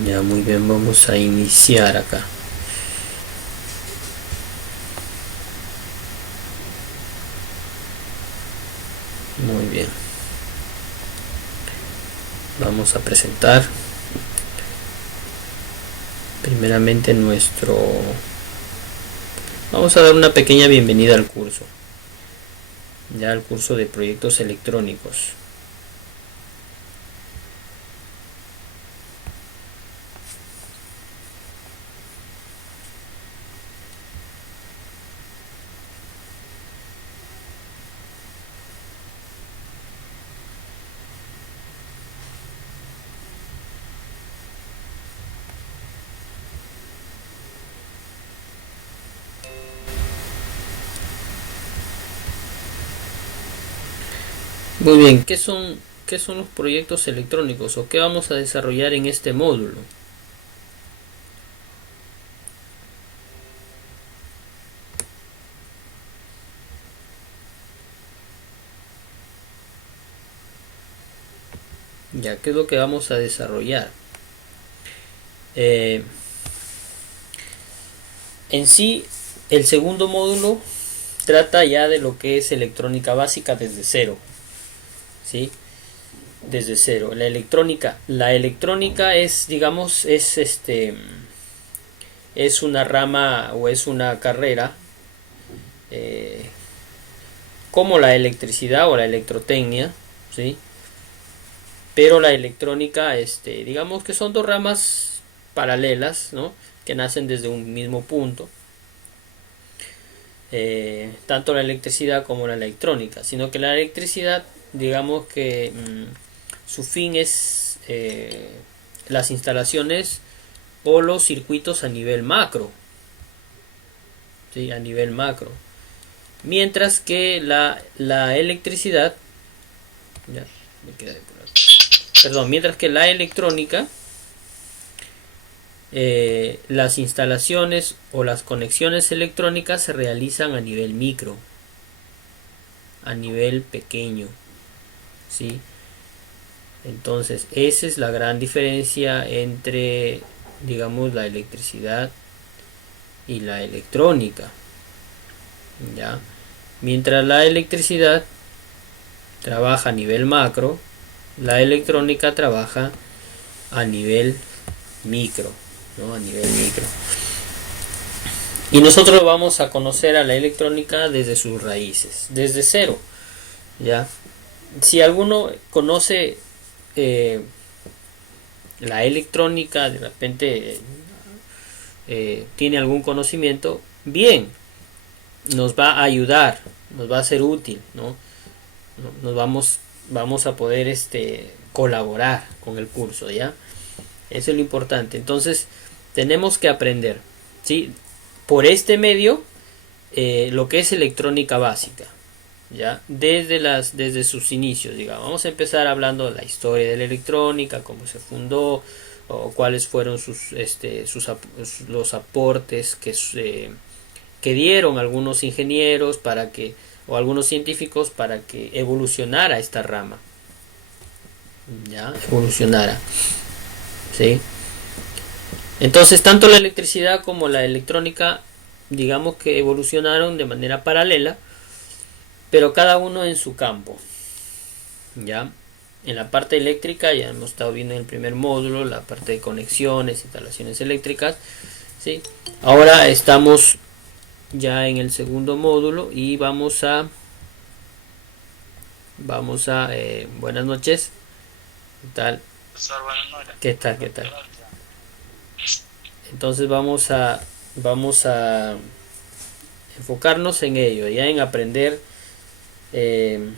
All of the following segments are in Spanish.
Ya, muy bien, vamos a iniciar acá. Muy bien. Vamos a presentar primeramente Vamos a dar una pequeña bienvenida al curso. Ya al curso de proyectos electrónicos. Muy bien, qué son los proyectos electrónicos o qué vamos a desarrollar en este módulo? Ya, ¿qué es lo que vamos a desarrollar? Eh, en sí, el segundo módulo trata ya de lo que es electrónica básica desde cero, ¿sí? Desde cero. La electrónica es, digamos, es una rama o es una carrera eh, como la electricidad o la electrotecnia, ¿sí? Pero la electrónica, digamos que son dos ramas paralelas, ¿no? Que nacen desde un mismo punto, tanto la electricidad como la electrónica, sino que la electricidad, digamos que su fin es las instalaciones o los circuitos a nivel macro, ¿sí? A nivel macro. Mientras que la electricidad, ya, me quedé por aquí. Perdón, mientras que la electrónica, las instalaciones o las conexiones electrónicas se realizan a nivel micro, a nivel pequeño, ¿sí? Entonces, esa es la gran diferencia entre, digamos, la electricidad y la electrónica, ¿ya? Mientras la electricidad trabaja a nivel macro, la electrónica trabaja a nivel micro, ¿no? A nivel micro. Y nosotros vamos a conocer a la electrónica desde sus raíces, desde cero, ¿ya? Si alguno conoce la electrónica, de repente tiene algún conocimiento, bien, nos va a ayudar, nos va a ser útil, ¿no? Nos vamos a poder colaborar con el curso, ¿ya? Eso es lo importante. Entonces, tenemos que aprender, ¿sí? Por este medio, lo que es electrónica básica, ¿ya? Desde sus inicios, digamos. Vamos a empezar hablando de la historia de la electrónica, cómo se fundó, o cuáles fueron los aportes que dieron algunos ingenieros o algunos científicos para que evolucionara esta rama, ya, evolucionara, ¿sí? Entonces, tanto la electricidad como la electrónica, digamos que evolucionaron de manera paralela, pero cada uno en su campo, ya. En la parte eléctrica ya hemos estado viendo en el primer módulo la parte de conexiones, instalaciones eléctricas, ¿sí? Ahora estamos ya en el segundo módulo y buenas noches. ¿Qué tal? ¿Qué tal? ¿Qué tal? Entonces vamos a enfocarnos en ello, ya en aprender eh,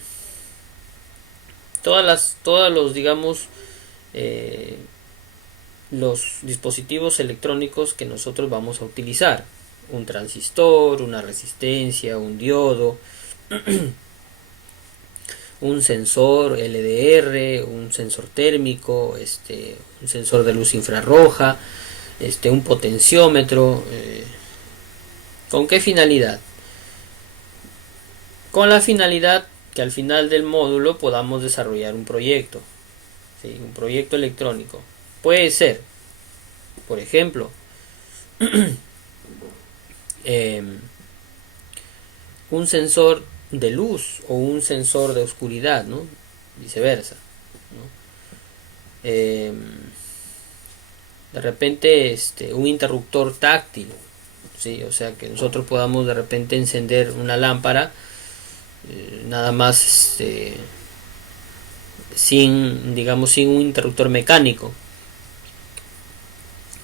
todas los, digamos, eh, los dispositivos electrónicos que nosotros vamos a utilizar. Un transistor, una resistencia, un diodo, un sensor LDR, un sensor térmico, un sensor de luz infrarroja, un potenciómetro. ¿Con qué finalidad? Con la finalidad que al final del módulo podamos desarrollar un proyecto, ¿sí? Un proyecto electrónico. Puede ser por ejemplo. Un sensor de luz o un sensor de oscuridad, ¿no? Viceversa, ¿no? De repente un interruptor táctil, ¿sí? O sea, que nosotros podamos de repente encender una lámpara nada más sin, digamos, sin un interruptor mecánico,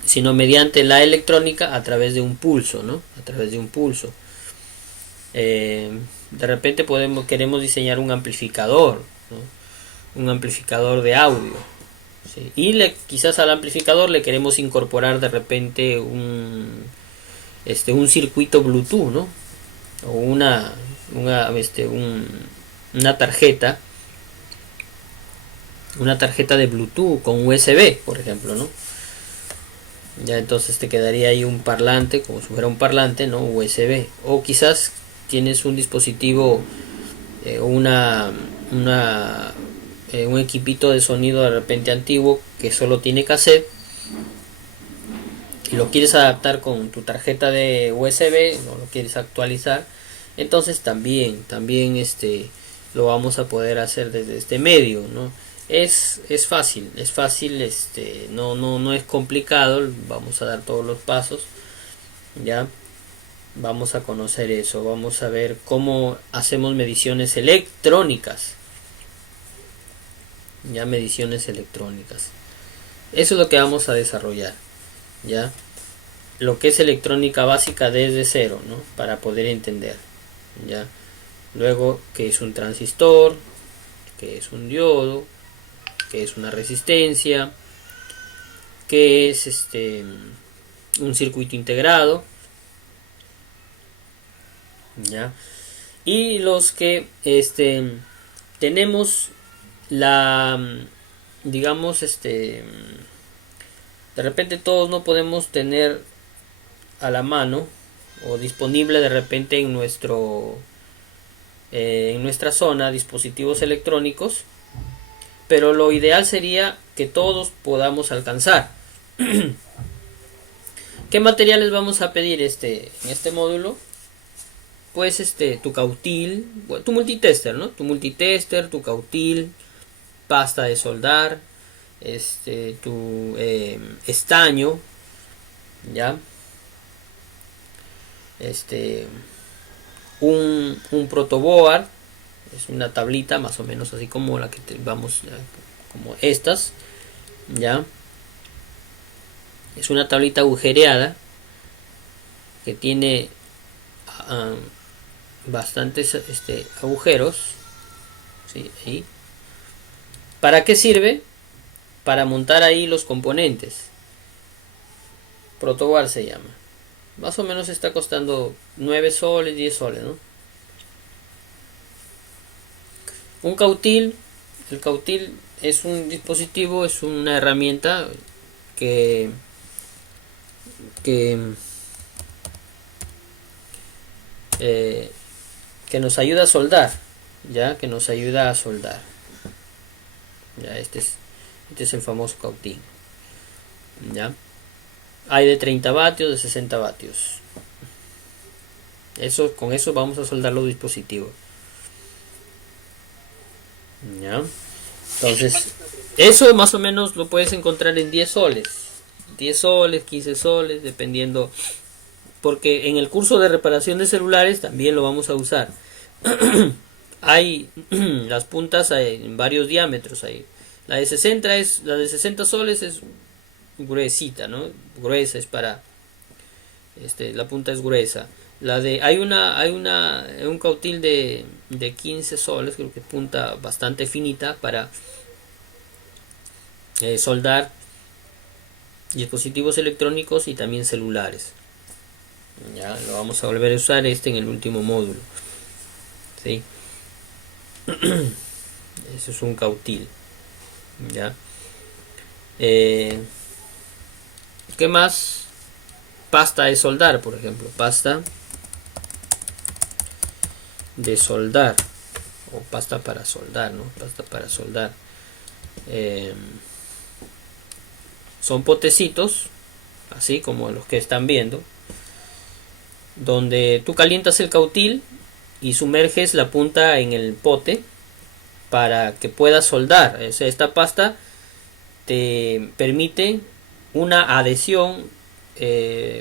sino mediante la electrónica a través de un pulso, ¿no? A través de un pulso. De repente queremos diseñar un amplificador, ¿no? Un amplificador de audio, ¿sí? Y quizás al amplificador le queremos incorporar de repente un circuito Bluetooth, ¿no? O una tarjeta de Bluetooth con USB, por ejemplo, ¿no? Ya entonces te quedaría ahí un parlante, como si fuera un parlante, ¿no? USB. O quizás tienes un dispositivo, un equipito de sonido de repente antiguo que solo tiene cassette y lo quieres adaptar con tu tarjeta de USB, no lo quieres actualizar, entonces también lo vamos a poder hacer desde este medio, ¿no? Es fácil, no es complicado, vamos a dar todos los pasos, ya. Vamos a conocer eso, vamos a ver cómo hacemos mediciones electrónicas. Ya, mediciones electrónicas. Eso es lo que vamos a desarrollar, ya. Lo que es electrónica básica desde cero, ¿no? Para poder entender, ya. Luego, qué es un transistor, qué es un diodo, qué es una resistencia, qué es un circuito integrado, ya. Y los que tenemos digamos, de repente todos no podemos tener a la mano o disponible de repente en nuestra zona dispositivos electrónicos, pero lo ideal sería que todos podamos alcanzar. ¿Qué materiales vamos a pedir en este módulo? Pues tu cautil, tu multitester, ¿no? Tu multitester, tu cautil, pasta de soldar, tu estaño, ya, un protoboard, es una tablita más o menos así como la que como estas, ya, es una tablita agujereada que tiene bastantes agujeros, ¿sí? Ahí. ¿Para qué sirve? Para montar ahí los componentes. Protoboard se llama. Más o menos está costando 9 soles, 10 soles, ¿no? Un cautil. El cautil es un dispositivo, es una herramienta que nos ayuda a soldar, ya, que nos ayuda a soldar. Ya, este es el famoso cautín, ya. Hay de 30 vatios, de 60 vatios. Con eso vamos a soldar los dispositivos, ya. Entonces, eso más o menos lo puedes encontrar en 10 soles, 10 soles, 15 soles, dependiendo, porque en el curso de reparación de celulares también lo vamos a usar. Hay las puntas en varios diámetros ahí. La de 60 soles es gruesita, ¿no? Gruesa es para la punta es gruesa. Hay un cautil de 15 soles, creo que punta bastante finita para soldar dispositivos electrónicos y también celulares. Ya lo vamos a volver a usar en el último módulo, ¿sí? Eso es un cautil, ya. ¿Qué más? Pasta de soldar, por ejemplo, pasta de soldar o pasta para soldar, ¿no? Pasta para soldar. Son potecitos así como los que están viendo, donde tú calientas el cautil y sumerges la punta en el pote para que puedas soldar. O sea, esta pasta te permite una adhesión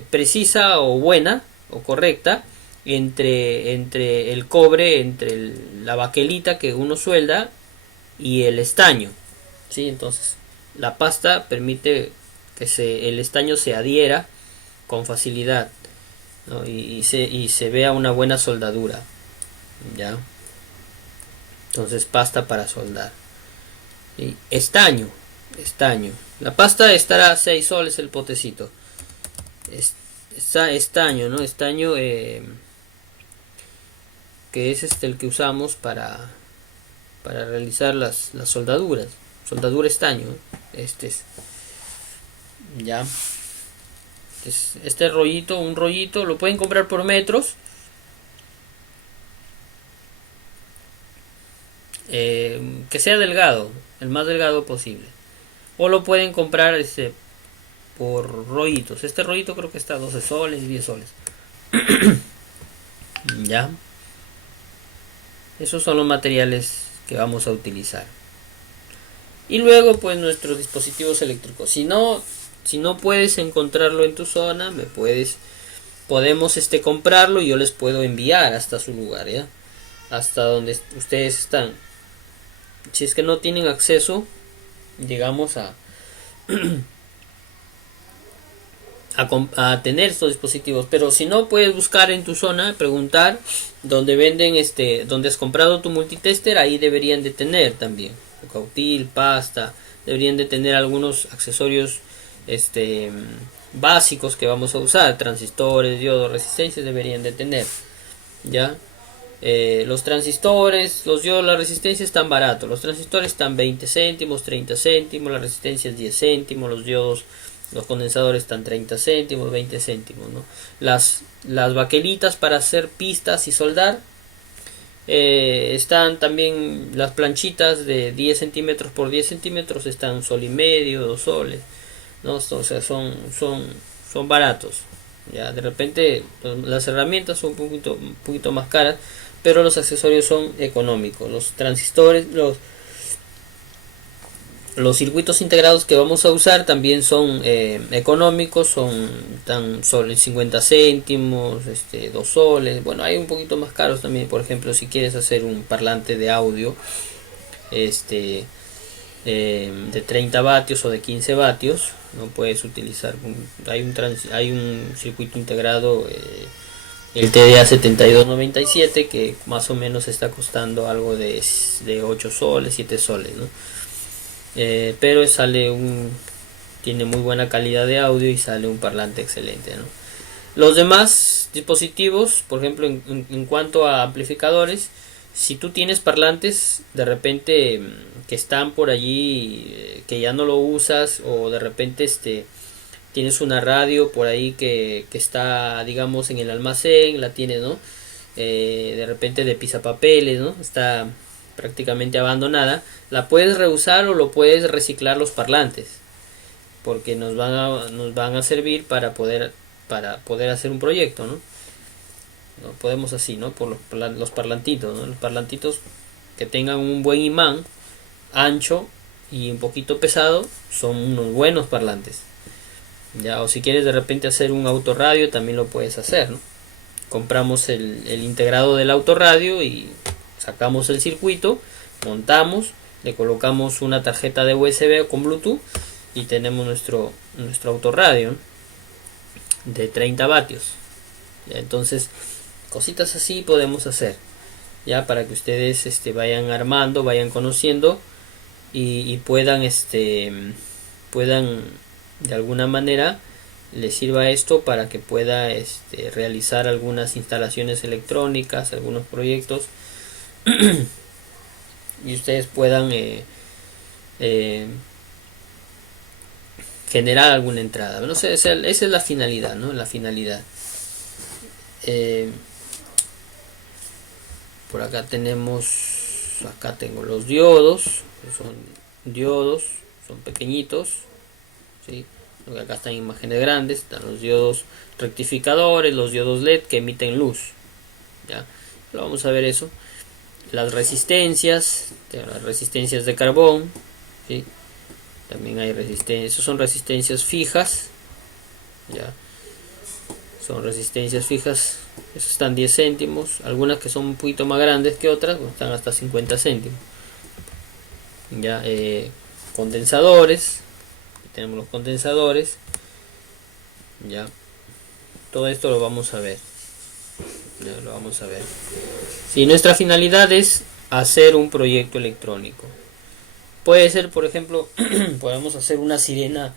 precisa o buena o correcta entre el cobre, entre la baquelita que uno suelda y el estaño, ¿sí? Entonces la pasta permite que el estaño se adhiera con facilidad, ¿no? Y se vea una buena soldadura, ¿ya? Entonces pasta para soldar. ¿Sí? Estaño. La pasta estará a 6 soles el potecito. Estaño, ¿no? Estaño que es el que usamos para realizar las soldaduras. Soldadura estaño. Este es. Ya. Este rollito, un rollito, lo pueden comprar por metros. Que sea delgado, el más delgado posible. O lo pueden comprar por rollitos. Este rollito creo que está a 12 soles, 10 soles. Ya. Esos son los materiales que vamos a utilizar. Y luego pues nuestros dispositivos eléctricos. Si no puedes encontrarlo en tu zona, podemos comprarlo y yo les puedo enviar hasta su lugar, ¿ya? Hasta donde ustedes están. Si es que no tienen acceso, digamos, a tener estos dispositivos, pero si no, puedes buscar en tu zona, preguntar donde venden donde has comprado tu multitester. Ahí deberían de tener también cautil, pasta, deberían de tener algunos accesorios básicos que vamos a usar, transistores, diodos, resistencias, deberían de tener, ya. Los transistores, los diodos, la resistencia están baratos. Los transistores están 20 céntimos, 30 céntimos, la resistencia es 10 céntimos, los diodos, los condensadores están 30 céntimos, 20 céntimos, ¿no? Las baquelitas para hacer pistas y soldar, están también las planchitas de 10 centímetros por 10 centímetros, están 1,5 soles, 2 soles, ¿no? O sea, son baratos. Ya, de repente las herramientas son un poquito más caras, pero los accesorios son económicos. Los transistores, los circuitos integrados que vamos a usar también son económicos, son tan solo 50 céntimos, 2 soles. Bueno, hay un poquito más caros también. Por ejemplo, si quieres hacer un parlante de audio de 30 vatios o de 15 vatios, no puedes utilizar hay un circuito integrado, el TDA 7297, que más o menos está costando algo de 8 soles, 7 soles, ¿no? Pero tiene muy buena calidad de audio y sale un parlante excelente, ¿no? Los demás dispositivos, por ejemplo, en cuanto a amplificadores, si tú tienes parlantes de repente que están por allí, que ya no lo usas, o de repente tienes una radio por ahí que está, digamos, en el almacén, la tienes, ¿no? De repente de pisapapeles, ¿no? Está prácticamente abandonada, la puedes reusar o lo puedes reciclar los parlantes, porque nos van a servir para poder hacer un proyecto, ¿no? ¿No? Podemos así, ¿no? Por los parlantitos, ¿no? Los parlantitos que tengan un buen imán ancho y un poquito pesado son unos buenos parlantes, ya. O si quieres de repente hacer un autorradio, también lo puedes hacer, ¿no? Compramos el integrado del autorradio y sacamos el circuito, montamos, le colocamos una tarjeta de USB con Bluetooth y tenemos nuestro autorradio, ¿no? De 30 vatios. ¿Ya? Entonces, cositas así podemos hacer, ya, para que ustedes vayan armando, vayan conociendo y puedan de alguna manera les sirva esto para que pueda realizar algunas instalaciones electrónicas, algunos proyectos y ustedes puedan generar alguna entrada. No sé, esa es la finalidad, ¿no? La finalidad. Por acá tengo los diodos, son pequeñitos, ¿sí? Acá están imágenes grandes, están los diodos rectificadores, los diodos LED que emiten luz. ¿Ya? Lo vamos a ver eso. Las resistencias de carbón, ¿sí? También hay resistencias, son resistencias fijas, ya, son resistencias fijas, esas están 10 céntimos, algunas que son un poquito más grandes que otras, pues están hasta 50 céntimos, ya, condensadores, tenemos los condensadores, ya, todo esto lo vamos a ver, ya lo vamos a ver. Si nuestra finalidad es hacer un proyecto electrónico, puede ser, por ejemplo, podemos hacer una sirena,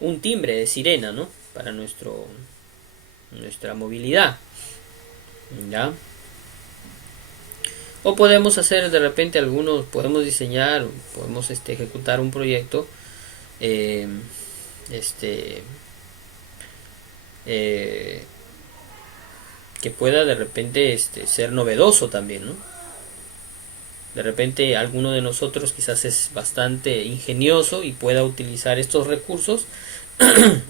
un timbre de sirena, ¿no? Para nuestra movilidad, ¿ya? O podemos hacer de repente podemos diseñar, podemos ejecutar un proyecto, que pueda de repente ser novedoso también, ¿no? De repente alguno de nosotros quizás es bastante ingenioso y pueda utilizar estos recursos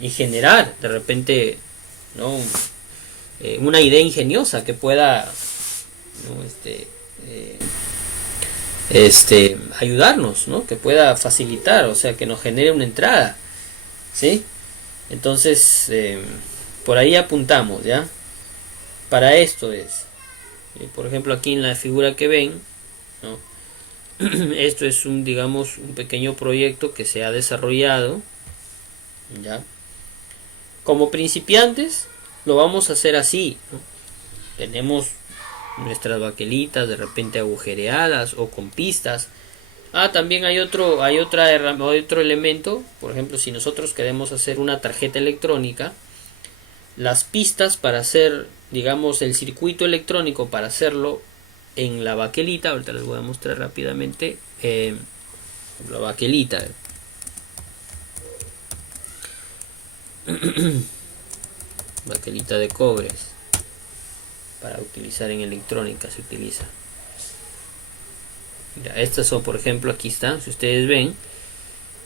y generar de repente, ¿no? Una idea ingeniosa que pueda, ¿no? Ayudarnos, ¿no? Que pueda facilitar, o sea, que nos genere una entrada, ¿sí? Entonces, por ahí apuntamos, ¿ya? Para esto es, por ejemplo, aquí en la figura que ven, ¿no? Esto es un pequeño proyecto que se ha desarrollado, ¿ya? Como principiantes lo vamos a hacer así, ¿no? Tenemos nuestras baquelitas de repente agujereadas o con pistas. También hay otro elemento, por ejemplo, si nosotros queremos hacer una tarjeta electrónica, las pistas para hacer, el circuito electrónico para hacerlo en la baquelita, ahorita les voy a mostrar rápidamente la baquelita. Baquelita de cobres para utilizar en electrónica se utiliza. Ya, estas son, por ejemplo, aquí están, si ustedes ven,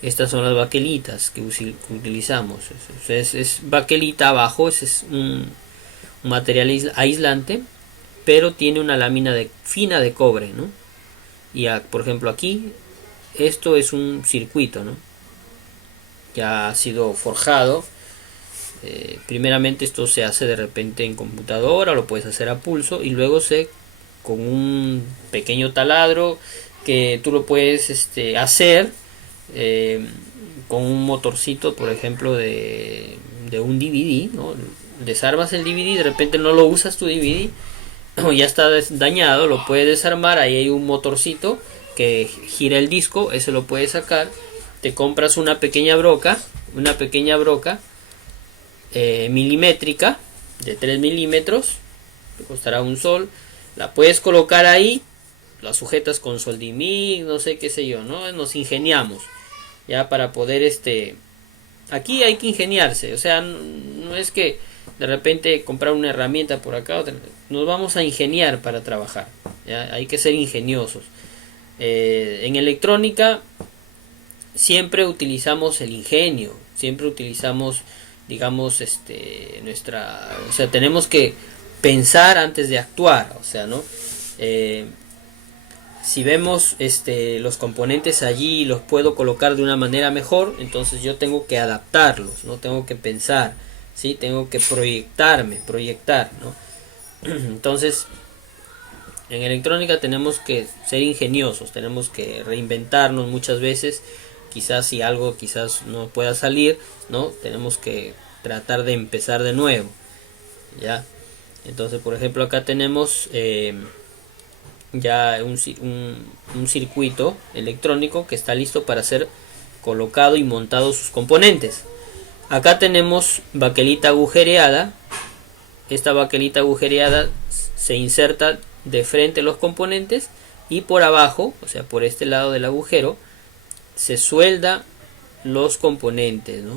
estas son las baquelitas que utilizamos. Es baquelita abajo, es un material aislante, pero tiene una lámina fina de cobre, ¿no? Y por ejemplo aquí, esto es un circuito, ¿no? Ya ha sido forjado. Primeramente esto se hace de repente en computadora, lo puedes hacer a pulso, y luego con un pequeño taladro que tú lo puedes hacer con un motorcito, por ejemplo, de un DVD, ¿no? Desarmas el DVD, de repente no lo usas tu DVD, o ya está dañado, lo puedes desarmar, ahí hay un motorcito que gira el disco, ese lo puedes sacar, te compras una pequeña broca milimétrica de 3 milímetros, te costará un sol, la puedes colocar ahí, la sujetas con soldimig, no sé qué sé yo, ¿no? Nos ingeniamos ya para poder aquí hay que ingeniarse, o sea, no es que de repente comprar una herramienta por acá, nos vamos a ingeniar para trabajar, ¿ya? Hay que ser ingeniosos. En electrónica siempre utilizamos el ingenio, siempre utilizamos, o sea, tenemos que pensar antes de actuar, o sea, ¿no? Si vemos los componentes allí y los puedo colocar de una manera mejor, entonces yo tengo que adaptarlos, no tengo que pensar, ¿sí? Tengo que proyectar, ¿no? Entonces, en electrónica tenemos que ser ingeniosos, tenemos que reinventarnos muchas veces. Quizás si algo no pueda salir, ¿no? Tenemos que tratar de empezar de nuevo, ¿ya? Entonces, por ejemplo, acá tenemos ya un circuito electrónico que está listo para ser colocado y montado sus componentes. Acá tenemos baquelita agujereada. Esta baquelita agujereada se inserta de frente a los componentes y por abajo, o sea, por este lado del agujero, se suelda los componentes, ¿no?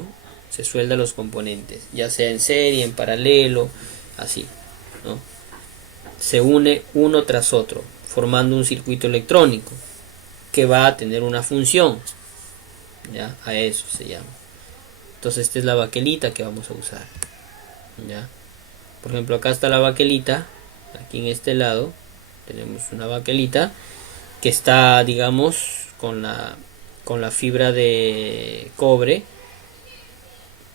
Se suelda los componentes, ya sea en serie, en paralelo, así, ¿no? Se une uno tras otro, formando un circuito electrónico, que va a tener una función, ya, a eso se llama. Entonces esta es la baquelita que vamos a usar, ya. Por ejemplo, acá está la baquelita, aquí en este lado tenemos una baquelita que está, digamos, con la fibra de cobre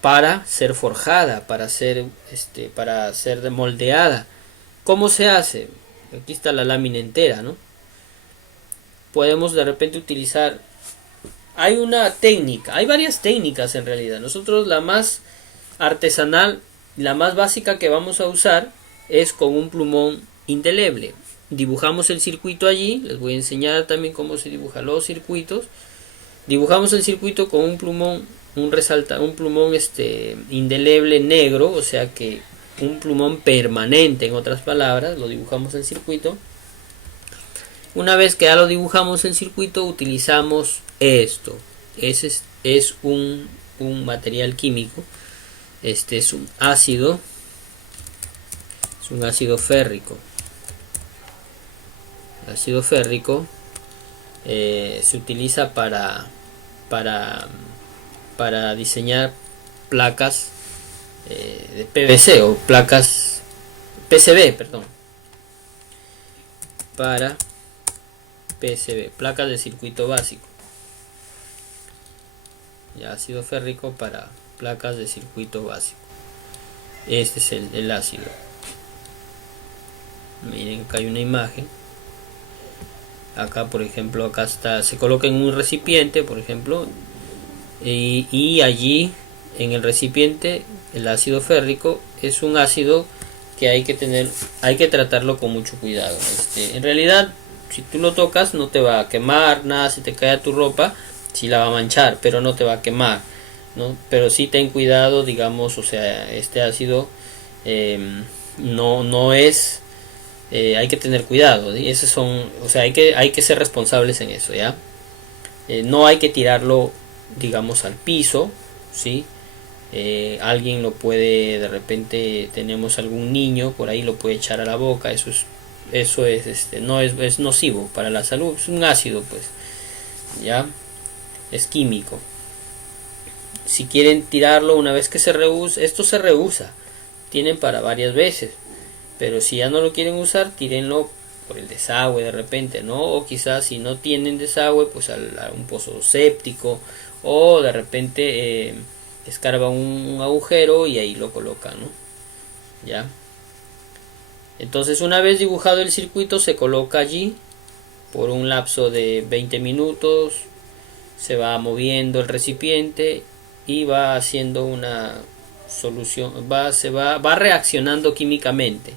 para ser forjada, para ser moldeada. ¿Cómo se hace? Aquí está la lámina entera, ¿no? Podemos de repente utilizar, hay una técnica, hay varias técnicas en realidad. Nosotros la más artesanal, la más básica que vamos a usar es con un plumón indeleble. Dibujamos el circuito allí, les voy a enseñar también cómo se dibujan los circuitos. Dibujamos el circuito con un plumón, un plumón indeleble negro, o sea que un plumón permanente, en otras palabras, lo dibujamos el circuito. Una vez que ya lo dibujamos el circuito, utilizamos esto. Ese es un material químico. Este es un ácido férrico. El ácido férrico se utiliza para diseñar placas de PVC o placas PCB, perdón, para PCB, placas de circuito básico. Ya, ácido férrico para placas de circuito básico. Este es el ácido. Miren, acá hay una imagen. Acá, por ejemplo, acá está, se coloca en un recipiente, por ejemplo, y allí en el recipiente el ácido férrico es un ácido que hay que tratarlo con mucho cuidado. En realidad, si tú lo tocas no te va a quemar nada, si te cae a tu ropa sí la va a manchar, pero no te va a quemar, ¿no? Pero sí ten cuidado, digamos, o sea, este ácido no es, hay que tener cuidado, ¿sí? Esos son, o sea, hay que ser responsables en eso, ¿ya? No hay que tirarlo, digamos, al piso, ¿sí? Alguien lo puede, de repente tenemos algún niño por ahí, lo puede echar a la boca. Eso es no es nocivo para la salud, es un ácido, pues, ya, es químico. Si quieren tirarlo una vez que se reusa, esto se reusa, tienen para varias veces, pero si ya no lo quieren usar, tírenlo por el desagüe de repente, ¿no? O quizás si no tienen desagüe, pues a un pozo séptico, o de repente escarba un agujero y ahí lo coloca, ¿no? Ya. Entonces, una vez dibujado el circuito, se coloca allí por un lapso de 20 minutos, se va moviendo el recipiente y va haciendo una solución, va reaccionando químicamente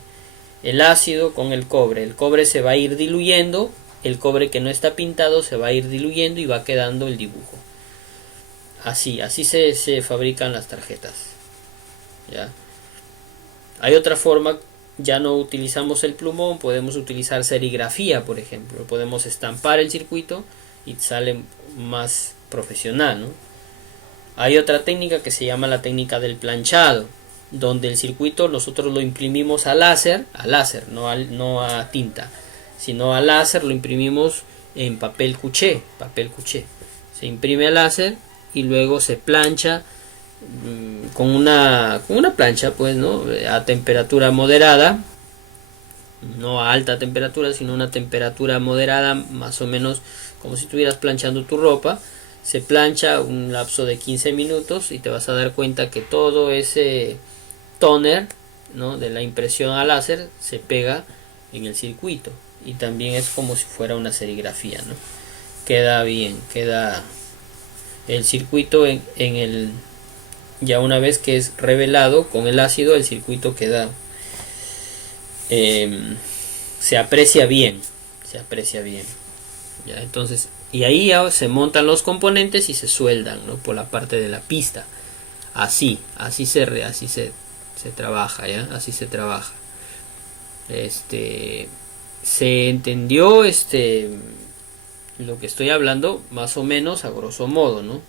el ácido con el cobre se va a ir diluyendo, el cobre que no está pintado se va a ir diluyendo y va quedando el dibujo. Así se fabrican las tarjetas, ¿ya? Hay otra forma, ya no utilizamos el plumón, podemos utilizar serigrafía, por ejemplo. Podemos estampar el circuito y sale más profesional, ¿no? Hay otra técnica que se llama la técnica del planchado, donde el circuito nosotros lo imprimimos a láser, no a tinta, sino a láser. Lo imprimimos en papel cuché. Se imprime a láser y luego se plancha con una plancha, pues, ¿no? A temperatura moderada, no a alta temperatura, sino una temperatura moderada, más o menos como si estuvieras planchando tu ropa. Se plancha un lapso de 15 minutos y te vas a dar cuenta que todo ese toner, ¿no?, de la impresión a láser se pega en el circuito, y también es como si fuera una serigrafía, ¿no? Queda bien, queda el circuito en el, ya una vez que es revelado con el ácido, el circuito queda se aprecia bien, ya. Entonces, y ahí ya se montan los componentes y se sueldan, ¿no?, por la parte de la pista. Así se trabaja, ¿ya? Así se trabaja. Se entendió lo que estoy hablando más o menos a grosso modo, ¿no?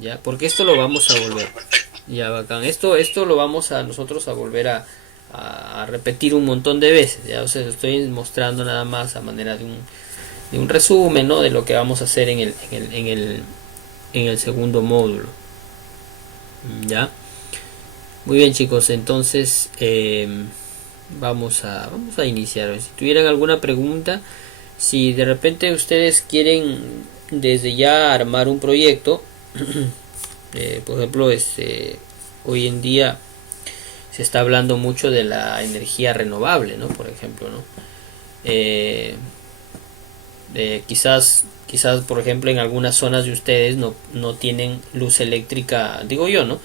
Ya, porque esto lo vamos a volver, ya, bacán, esto lo vamos a nosotros a volver a repetir un montón de veces, ya. O sea, estoy mostrando nada más a manera de un resumen, ¿no?, de lo que vamos a hacer en el segundo módulo. Ya, muy bien, chicos, entonces vamos a iniciar. Si tuvieran alguna pregunta, si de repente ustedes quieren desde ya armar un proyecto, por ejemplo, hoy en día se está hablando mucho de la energía renovable, ¿no? Por ejemplo, ¿no? Quizás por ejemplo en algunas zonas de ustedes no tienen luz eléctrica, digo yo, ¿no?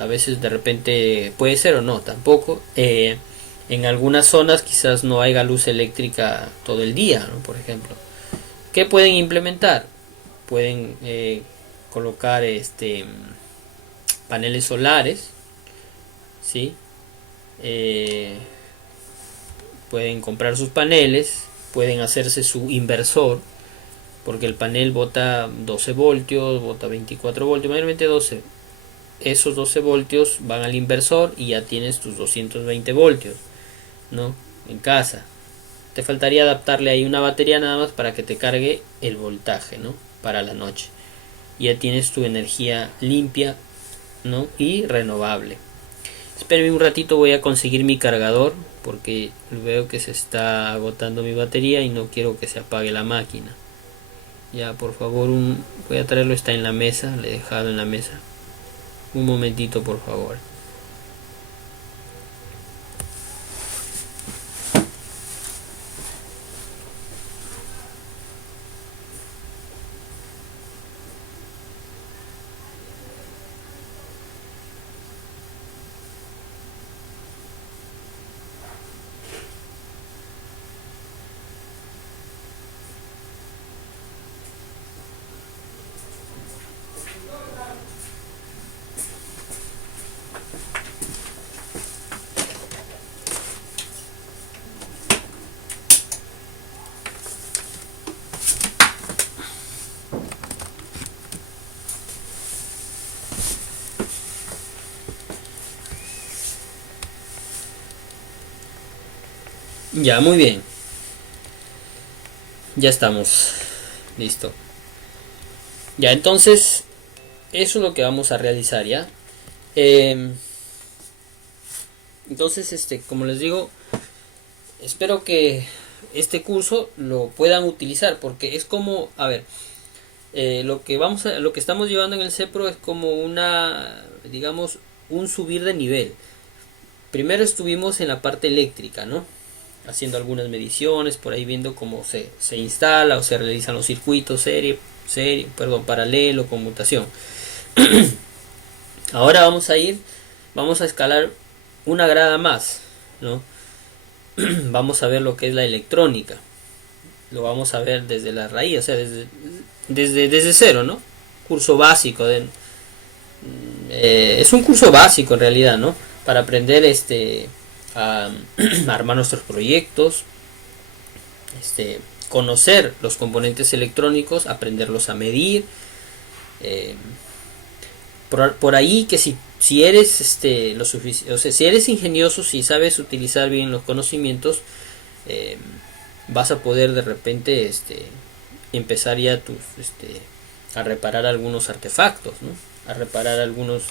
A veces de repente puede ser o no, tampoco. En algunas zonas quizás no haya luz eléctrica todo el día, ¿no? Por ejemplo, ¿qué pueden implementar? Pueden colocar paneles solares, ¿sí? Pueden comprar sus paneles, pueden hacerse su inversor, porque el panel bota 12 voltios, bota 24 voltios, mayormente 12. Esos 12 voltios van al inversor y ya tienes tus 220 voltios, ¿no? En casa. Te faltaría adaptarle ahí una batería nada más para que te cargue el voltaje, ¿no? Para la noche. Ya tienes tu energía limpia, ¿no? Y renovable. Espérenme un ratito, voy a conseguir mi cargador porque veo que se está agotando mi batería y no quiero que se apague la máquina. Ya, por favor, voy a traerlo, está en la mesa, le he dejado en la mesa. Un momentito, por favor. Ya, muy bien. Ya estamos. Listo. Ya, entonces, eso es lo que vamos a realizar, ¿ya? Entonces, como les digo, espero que este curso lo puedan utilizar, porque es como, a ver, lo que estamos llevando en el CEPRO es como digamos, un subir de nivel. Primero estuvimos en la parte eléctrica, ¿no? Haciendo algunas mediciones, por ahí viendo cómo se instala o se realizan los circuitos paralelo, conmutación. Ahora vamos a escalar una grada más, ¿no? Vamos a ver lo que es la electrónica. Lo vamos a ver desde la raíz, o sea, desde cero, ¿no? Curso básico. Es un curso básico en realidad, ¿no? Para aprender a armar nuestros proyectos, conocer los componentes electrónicos, aprenderlos a medir. Por ahí que si eres lo suficiente, o sea, si eres ingenioso, si sabes utilizar bien los conocimientos, vas a poder de repente empezar ya a reparar algunos artefactos, ¿no? A reparar algunos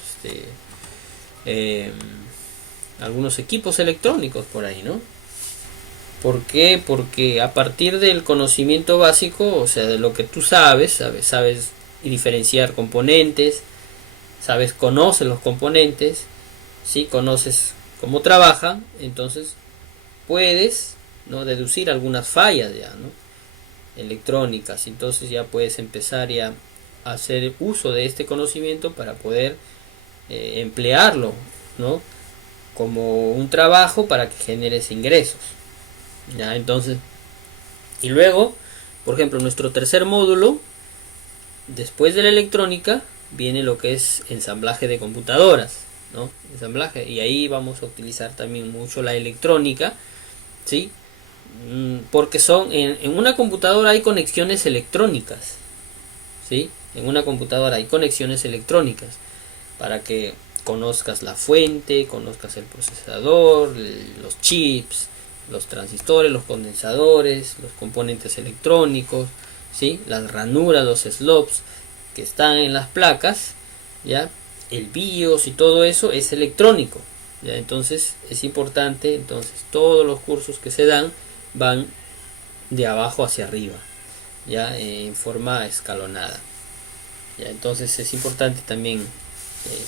equipos electrónicos por ahí, ¿no? ¿Por qué? Porque a partir del conocimiento básico, o sea, de lo que tú sabes diferenciar componentes, conoces los componentes, ¿sí? Conoces cómo trabajan, entonces puedes, ¿no?, deducir algunas fallas ya, ¿no?, electrónicas. Entonces ya puedes empezar ya a hacer uso de este conocimiento para poder emplearlo, ¿no?, como un trabajo para que generes ingresos. Ya, entonces, y luego, por ejemplo, nuestro tercer módulo, después de la electrónica, viene lo que es ensamblaje de computadoras, ¿no? Ensamblaje, y ahí vamos a utilizar también mucho la electrónica, ¿sí? Porque en una computadora hay conexiones electrónicas, ¿sí? En una computadora hay conexiones electrónicas para que conozcas la fuente, conozcas el procesador, los chips, los transistores, los condensadores, los componentes electrónicos, ¿sí? Las ranuras, los slots que están en las placas, ¿ya? El BIOS y todo eso es electrónico, ¿ya? Entonces es importante, entonces todos los cursos que se dan van de abajo hacia arriba, ya en forma escalonada, ¿ya? Entonces es importante también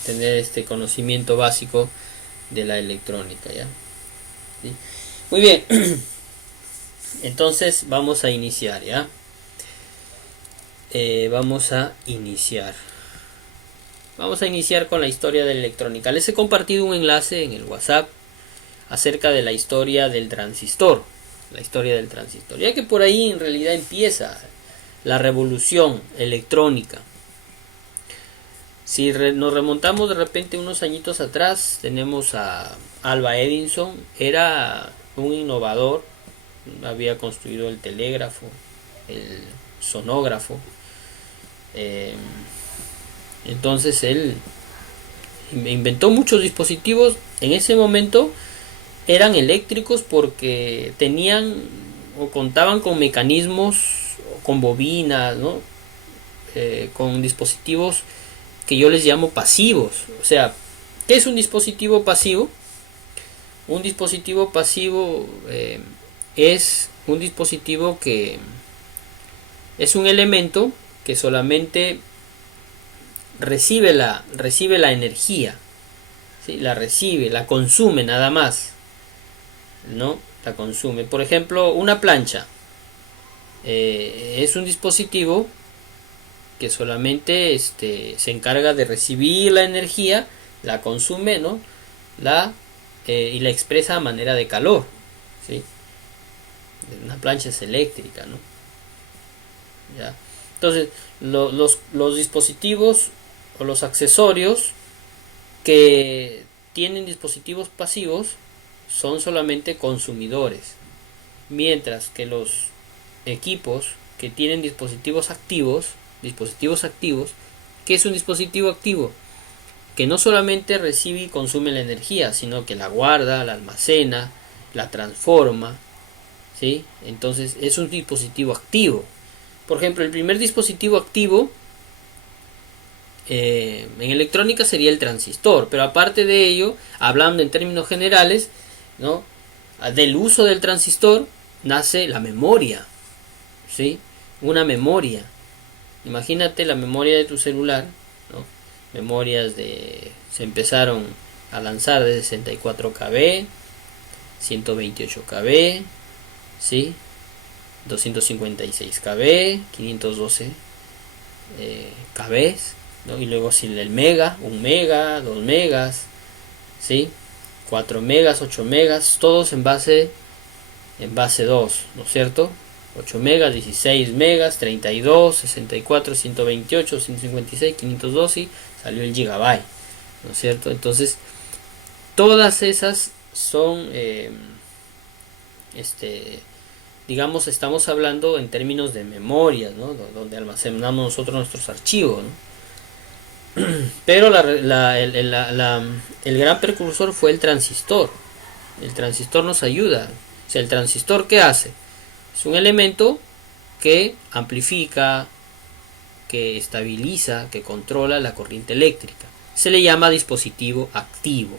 tener este conocimiento básico de la electrónica, ¿ya? ¿Sí? Muy bien. Entonces vamos a iniciar, ¿ya? Vamos a iniciar con la historia de la electrónica. Les he compartido un enlace en el WhatsApp acerca de la historia del transistor, ya que por ahí en realidad empieza la revolución electrónica. Si nos remontamos de repente unos añitos atrás, tenemos a Alva Edison. Era un innovador, había construido el telégrafo, el sonógrafo. Entonces él inventó muchos dispositivos. En ese momento eran eléctricos porque tenían o contaban con mecanismos, con bobinas, ¿no? Con dispositivos que yo les llamo pasivos. O sea, ¿qué es un dispositivo pasivo? Un dispositivo pasivo es un dispositivo que es un elemento que solamente recibe la energía, ¿sí? La consume nada más, ¿no? La consume. Por ejemplo, una plancha es un dispositivo que solamente se encarga de recibir la energía, la consume, ¿no? Y la expresa a manera de calor, ¿sí? Una plancha es eléctrica, ¿no? ¿Ya? Entonces, los dispositivos o los accesorios que tienen dispositivos pasivos son solamente consumidores, mientras que los equipos que tienen dispositivos activos, ¿qué es un dispositivo activo? Que no solamente recibe y consume la energía, sino que la guarda, la almacena, la transforma, ¿sí? Entonces es un dispositivo activo. Por ejemplo, el primer dispositivo activo en electrónica sería el transistor, pero aparte de ello, hablando en términos generales, ¿no? Del uso del transistor nace la memoria, ¿sí? Una memoria. Imagínate la memoria de tu celular, ¿no? Se empezaron a lanzar de 64 KB, 128 KB, ¿sí? 256 KB, 512 KB, ¿no? Y luego si el mega, 1 mega, 2 megas, ¿sí? 4 megas, 8 megas, todos en base 2, ¿no es cierto? 8 megas, 16 megas, 32, 64, 128, 156, 512 y salió el gigabyte, ¿no es cierto? Entonces, todas esas son, digamos, estamos hablando en términos de memoria, ¿no? Donde almacenamos nosotros nuestros archivos, ¿no? Pero el gran precursor fue el transistor. El transistor nos ayuda. O sea, ¿el transistor qué hace? Es un elemento que amplifica, que estabiliza, que controla la corriente eléctrica. Se le llama dispositivo activo.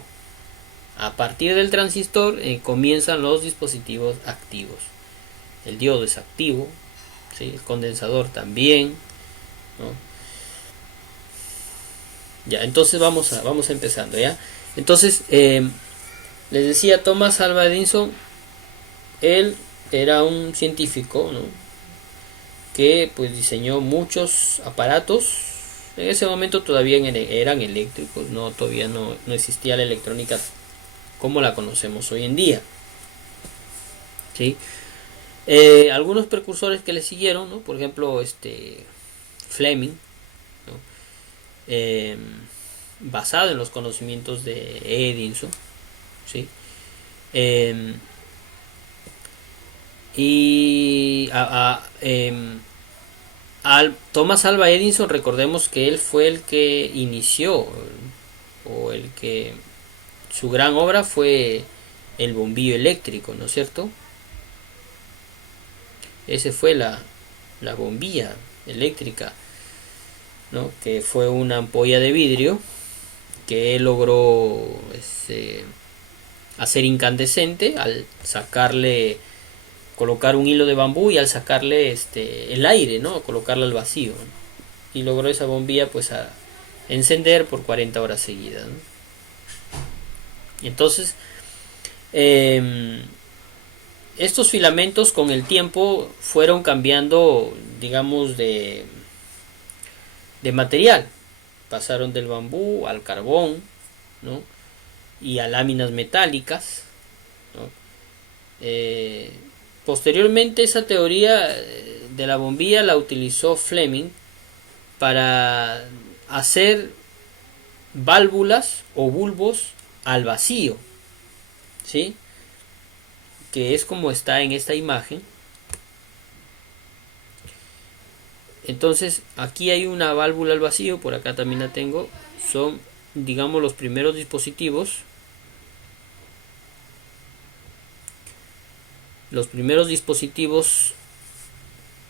A partir del transistor comienzan los dispositivos activos. El diodo es activo, ¿sí? El condensador también, ¿no? Ya, entonces vamos empezando, ¿ya? Entonces, les decía, Thomas Alva Edison, él era un científico, ¿no? Que pues diseñó muchos aparatos. En ese momento todavía eran eléctricos, ¿no? Todavía no existía la electrónica como la conocemos hoy en día, ¿sí? Algunos precursores que le siguieron, ¿no? Por ejemplo, Fleming, ¿no? Basado en los conocimientos de Edison, ¿sí? Thomas Alva Edison, recordemos que él fue el que inició, o el que su gran obra fue el bombillo eléctrico, ¿no es cierto? Ese fue la bombilla eléctrica, ¿no? Que fue una ampolla de vidrio que él logró hacer incandescente al colocar un hilo de bambú y al sacarle el aire, ¿no? Colocarla al vacío, ¿no? Y logró esa bombilla pues a encender por 40 horas seguidas, ¿no? Y entonces estos filamentos con el tiempo fueron cambiando, digamos, de material. Pasaron del bambú al carbón, ¿no? Y a láminas metálicas, ¿no? Posteriormente esa teoría de la bombilla la utilizó Fleming para hacer válvulas o bulbos al vacío, ¿sí? Que es como está en esta imagen. Entonces aquí hay una válvula al vacío, por acá también la tengo. Son, digamos, los primeros dispositivos. Los primeros dispositivos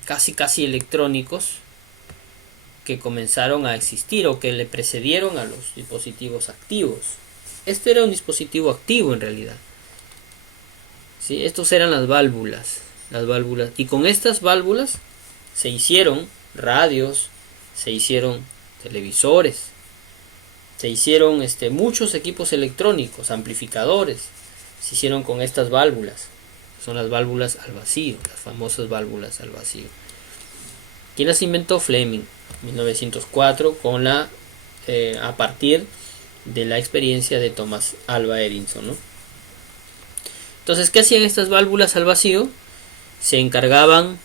casi electrónicos que comenzaron a existir o que le precedieron a los dispositivos activos. Este era un dispositivo activo en realidad. ¿Sí? Estos eran las válvulas. Y con estas válvulas se hicieron radios, se hicieron televisores, se hicieron muchos equipos electrónicos, amplificadores, se hicieron con estas válvulas. Son las válvulas al vacío, las famosas válvulas al vacío. ¿Quién las inventó? Fleming, 1904, a partir de la experiencia de Thomas Alva Edison, ¿no? Entonces, ¿qué hacían estas válvulas al vacío? Se encargaban,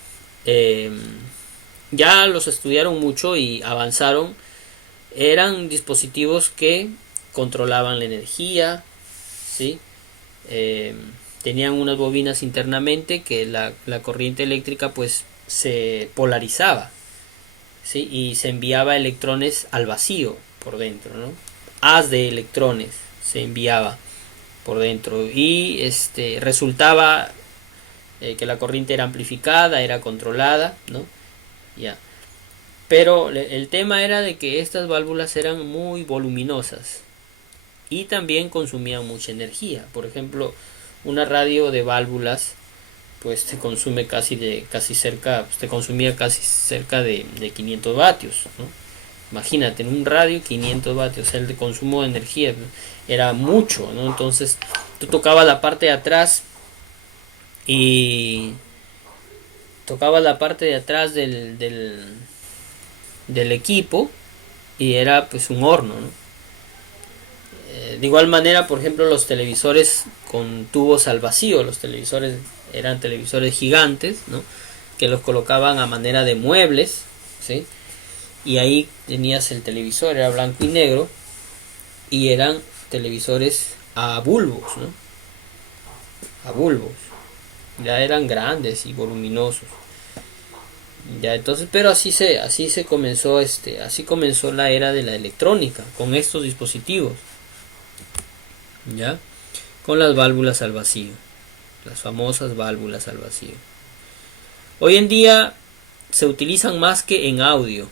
ya los estudiaron mucho y avanzaron. Eran dispositivos que controlaban la energía, ¿sí? Tenían unas bobinas internamente que la corriente eléctrica pues se polarizaba, ¿sí? Y se enviaba electrones al vacío por dentro, ¿no? Haz de electrones se enviaba por dentro y resultaba que la corriente era amplificada, era controlada, ¿no? Ya. Pero el tema era de que estas válvulas eran muy voluminosas y también consumían mucha energía. Por ejemplo, una radio de válvulas pues te consumía casi cerca de 500 vatios, ¿no? Imagínate, en un radio 500 vatios, el de consumo de energía era mucho, ¿no? Entonces tú tocabas la parte de atrás del equipo y era pues un horno, ¿no? De igual manera, por ejemplo, los televisores con tubos al vacío, los televisores eran televisores gigantes, ¿no? Que los colocaban a manera de muebles, ¿sí? Y ahí tenías el televisor, era blanco y negro, y eran televisores a bulbos, ¿no? A bulbos. Ya eran grandes y voluminosos. Ya, entonces, pero así se comenzó así comenzó la era de la electrónica, con estos dispositivos. ¿Ya? Con las válvulas al vacío, las famosas válvulas al vacío. Hoy en día se utilizan más que en audio,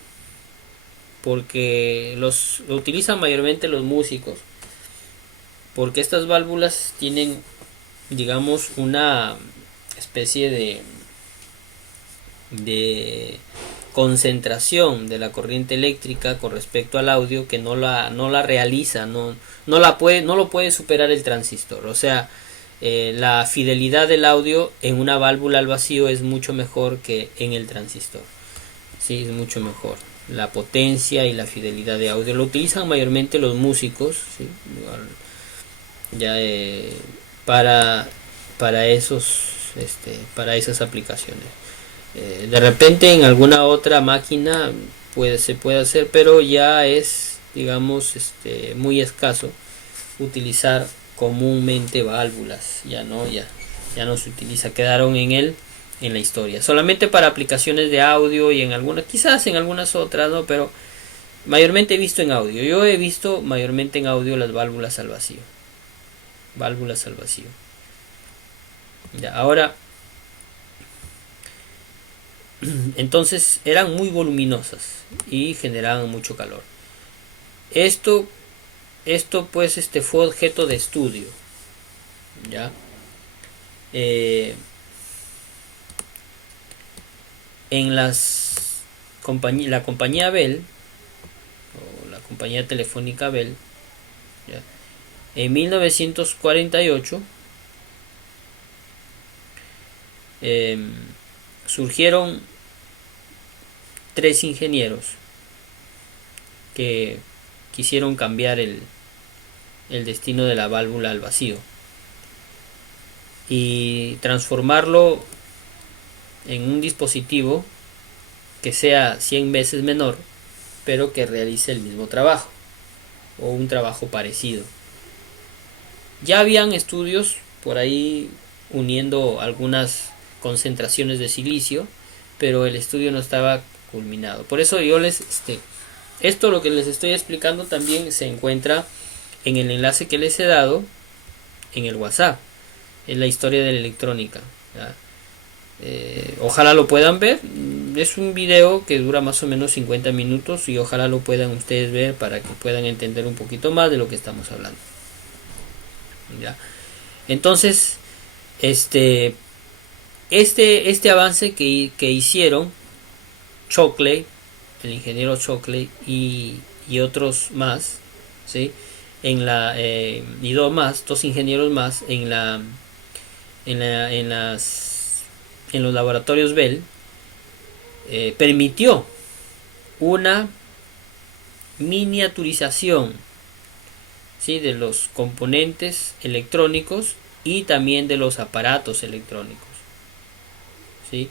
porque lo utilizan mayormente los músicos, porque estas válvulas tienen, digamos, una especie de concentración de la corriente eléctrica con respecto al audio que no la realiza, no lo puede superar el transistor. O sea, la fidelidad del audio en una válvula al vacío es mucho mejor que en el transistor. Sí, es mucho mejor. La potencia y la fidelidad de audio lo utilizan mayormente los músicos, ¿sí? Ya para esas aplicaciones. De repente en alguna otra máquina se puede hacer, pero ya es, digamos, muy escaso utilizar comúnmente válvulas. Ya no se utiliza, quedaron en la historia. Solamente para aplicaciones de audio y quizás en algunas otras, ¿no? Pero mayormente he visto en audio. Yo he visto mayormente en audio las válvulas al vacío. Válvulas al vacío. Ya, ahora, entonces eran muy voluminosas y generaban mucho calor. Esto, esto pues fue objeto de estudio, ¿ya? Eh, en la compañía Bell, o la compañía telefónica Bell, ¿ya? En 1948 eh, surgieron tres ingenieros que quisieron cambiar el destino de la válvula al vacío y transformarlo en un dispositivo que sea 100 veces menor, pero que realice el mismo trabajo o un trabajo parecido. Ya habían estudios por ahí uniendo algunas concentraciones de silicio, pero el estudio no estaba culminado. Por eso yo esto lo que les estoy explicando también se encuentra en el enlace que les he dado en el WhatsApp, en la historia de la electrónica. Ojalá lo puedan ver. Es un video que dura más o menos 50 minutos y ojalá lo puedan ustedes ver para que puedan entender un poquito más de lo que estamos hablando. ¿Ya? Entonces, este avance que hicieron Shockley, el ingeniero Shockley y otros más, ¿sí? Y dos ingenieros más en los laboratorios Bell, permitió una miniaturización, ¿sí?, de los componentes electrónicos y también de los aparatos electrónicos, ¿sí?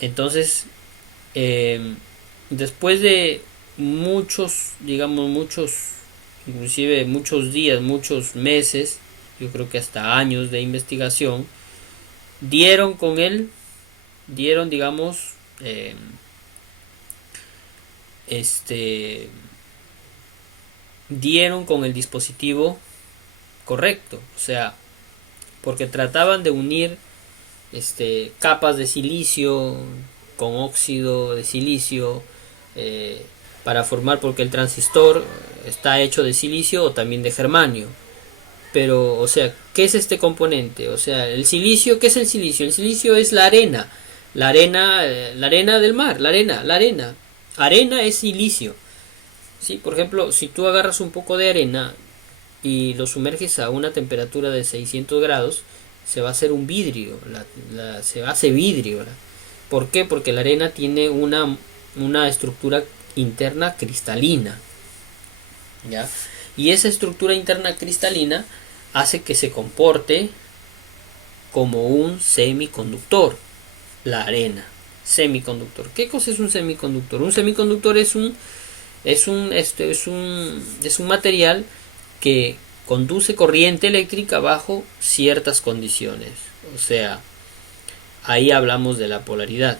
Entonces, después de inclusive muchos días, muchos meses, yo creo que hasta años de investigación, dieron con él, digamos, dieron con el dispositivo correcto, o sea, porque trataban de unir capas de silicio con óxido de silicio para formar, porque el transistor está hecho de silicio o también de germanio. Pero, o sea, ¿qué es este componente? O sea, el silicio, ¿qué es el silicio? El silicio es la arena del mar, la arena. Arena es silicio. ¿Sí? Por ejemplo, si tú agarras un poco de arena y lo sumerges a una temperatura de 600 grados, se va a hacer un vidrio, se hace vidrio. ¿Por qué? Porque la arena tiene una estructura interna cristalina, ¿ya? Y esa estructura interna cristalina hace que se comporte como un semiconductor, la arena. Semiconductor. ¿Qué cosa es un semiconductor? Un semiconductor es un material que conduce corriente eléctrica bajo ciertas condiciones. O sea, ahí hablamos de la polaridad.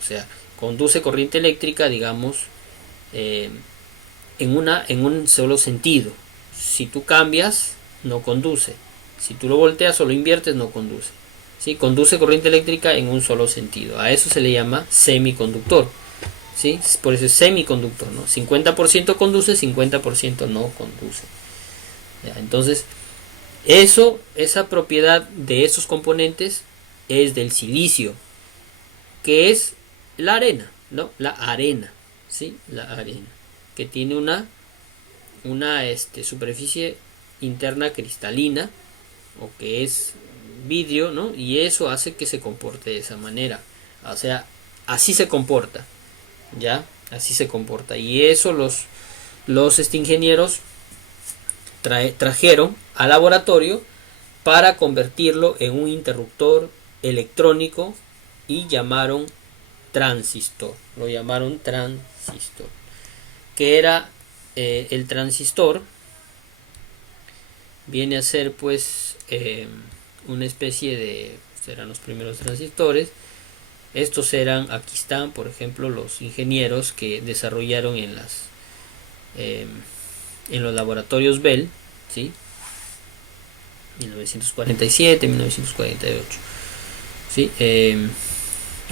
O sea, conduce corriente eléctrica, digamos, en un solo sentido. Si tú cambias, no conduce. Si tú lo volteas o lo inviertes, no conduce. ¿Sí? Conduce corriente eléctrica en un solo sentido. A eso se le llama semiconductor. ¿Sí? Por eso es semiconductor, ¿no? 50% conduce, 50% no conduce. ¿Ya? Entonces, esa propiedad de esos componentes es del silicio, que es la arena, ¿no? La arena, ¿sí? La arena, que tiene una superficie interna cristalina, o que es vidrio, ¿no? Y eso hace que se comporte de esa manera. O sea, así se comporta, ¿ya? Así se comporta. Y eso los ingenieros trajeron al laboratorio para convertirlo en un interruptor electrónico y llamaron transistor. Lo llamaron transistor. Que era el transistor, viene a ser pues una especie de, eran los primeros transistores. Estos eran, aquí están por ejemplo los ingenieros que desarrollaron en los laboratorios Bell, ¿sí? 1947, 1948. ¿Sí?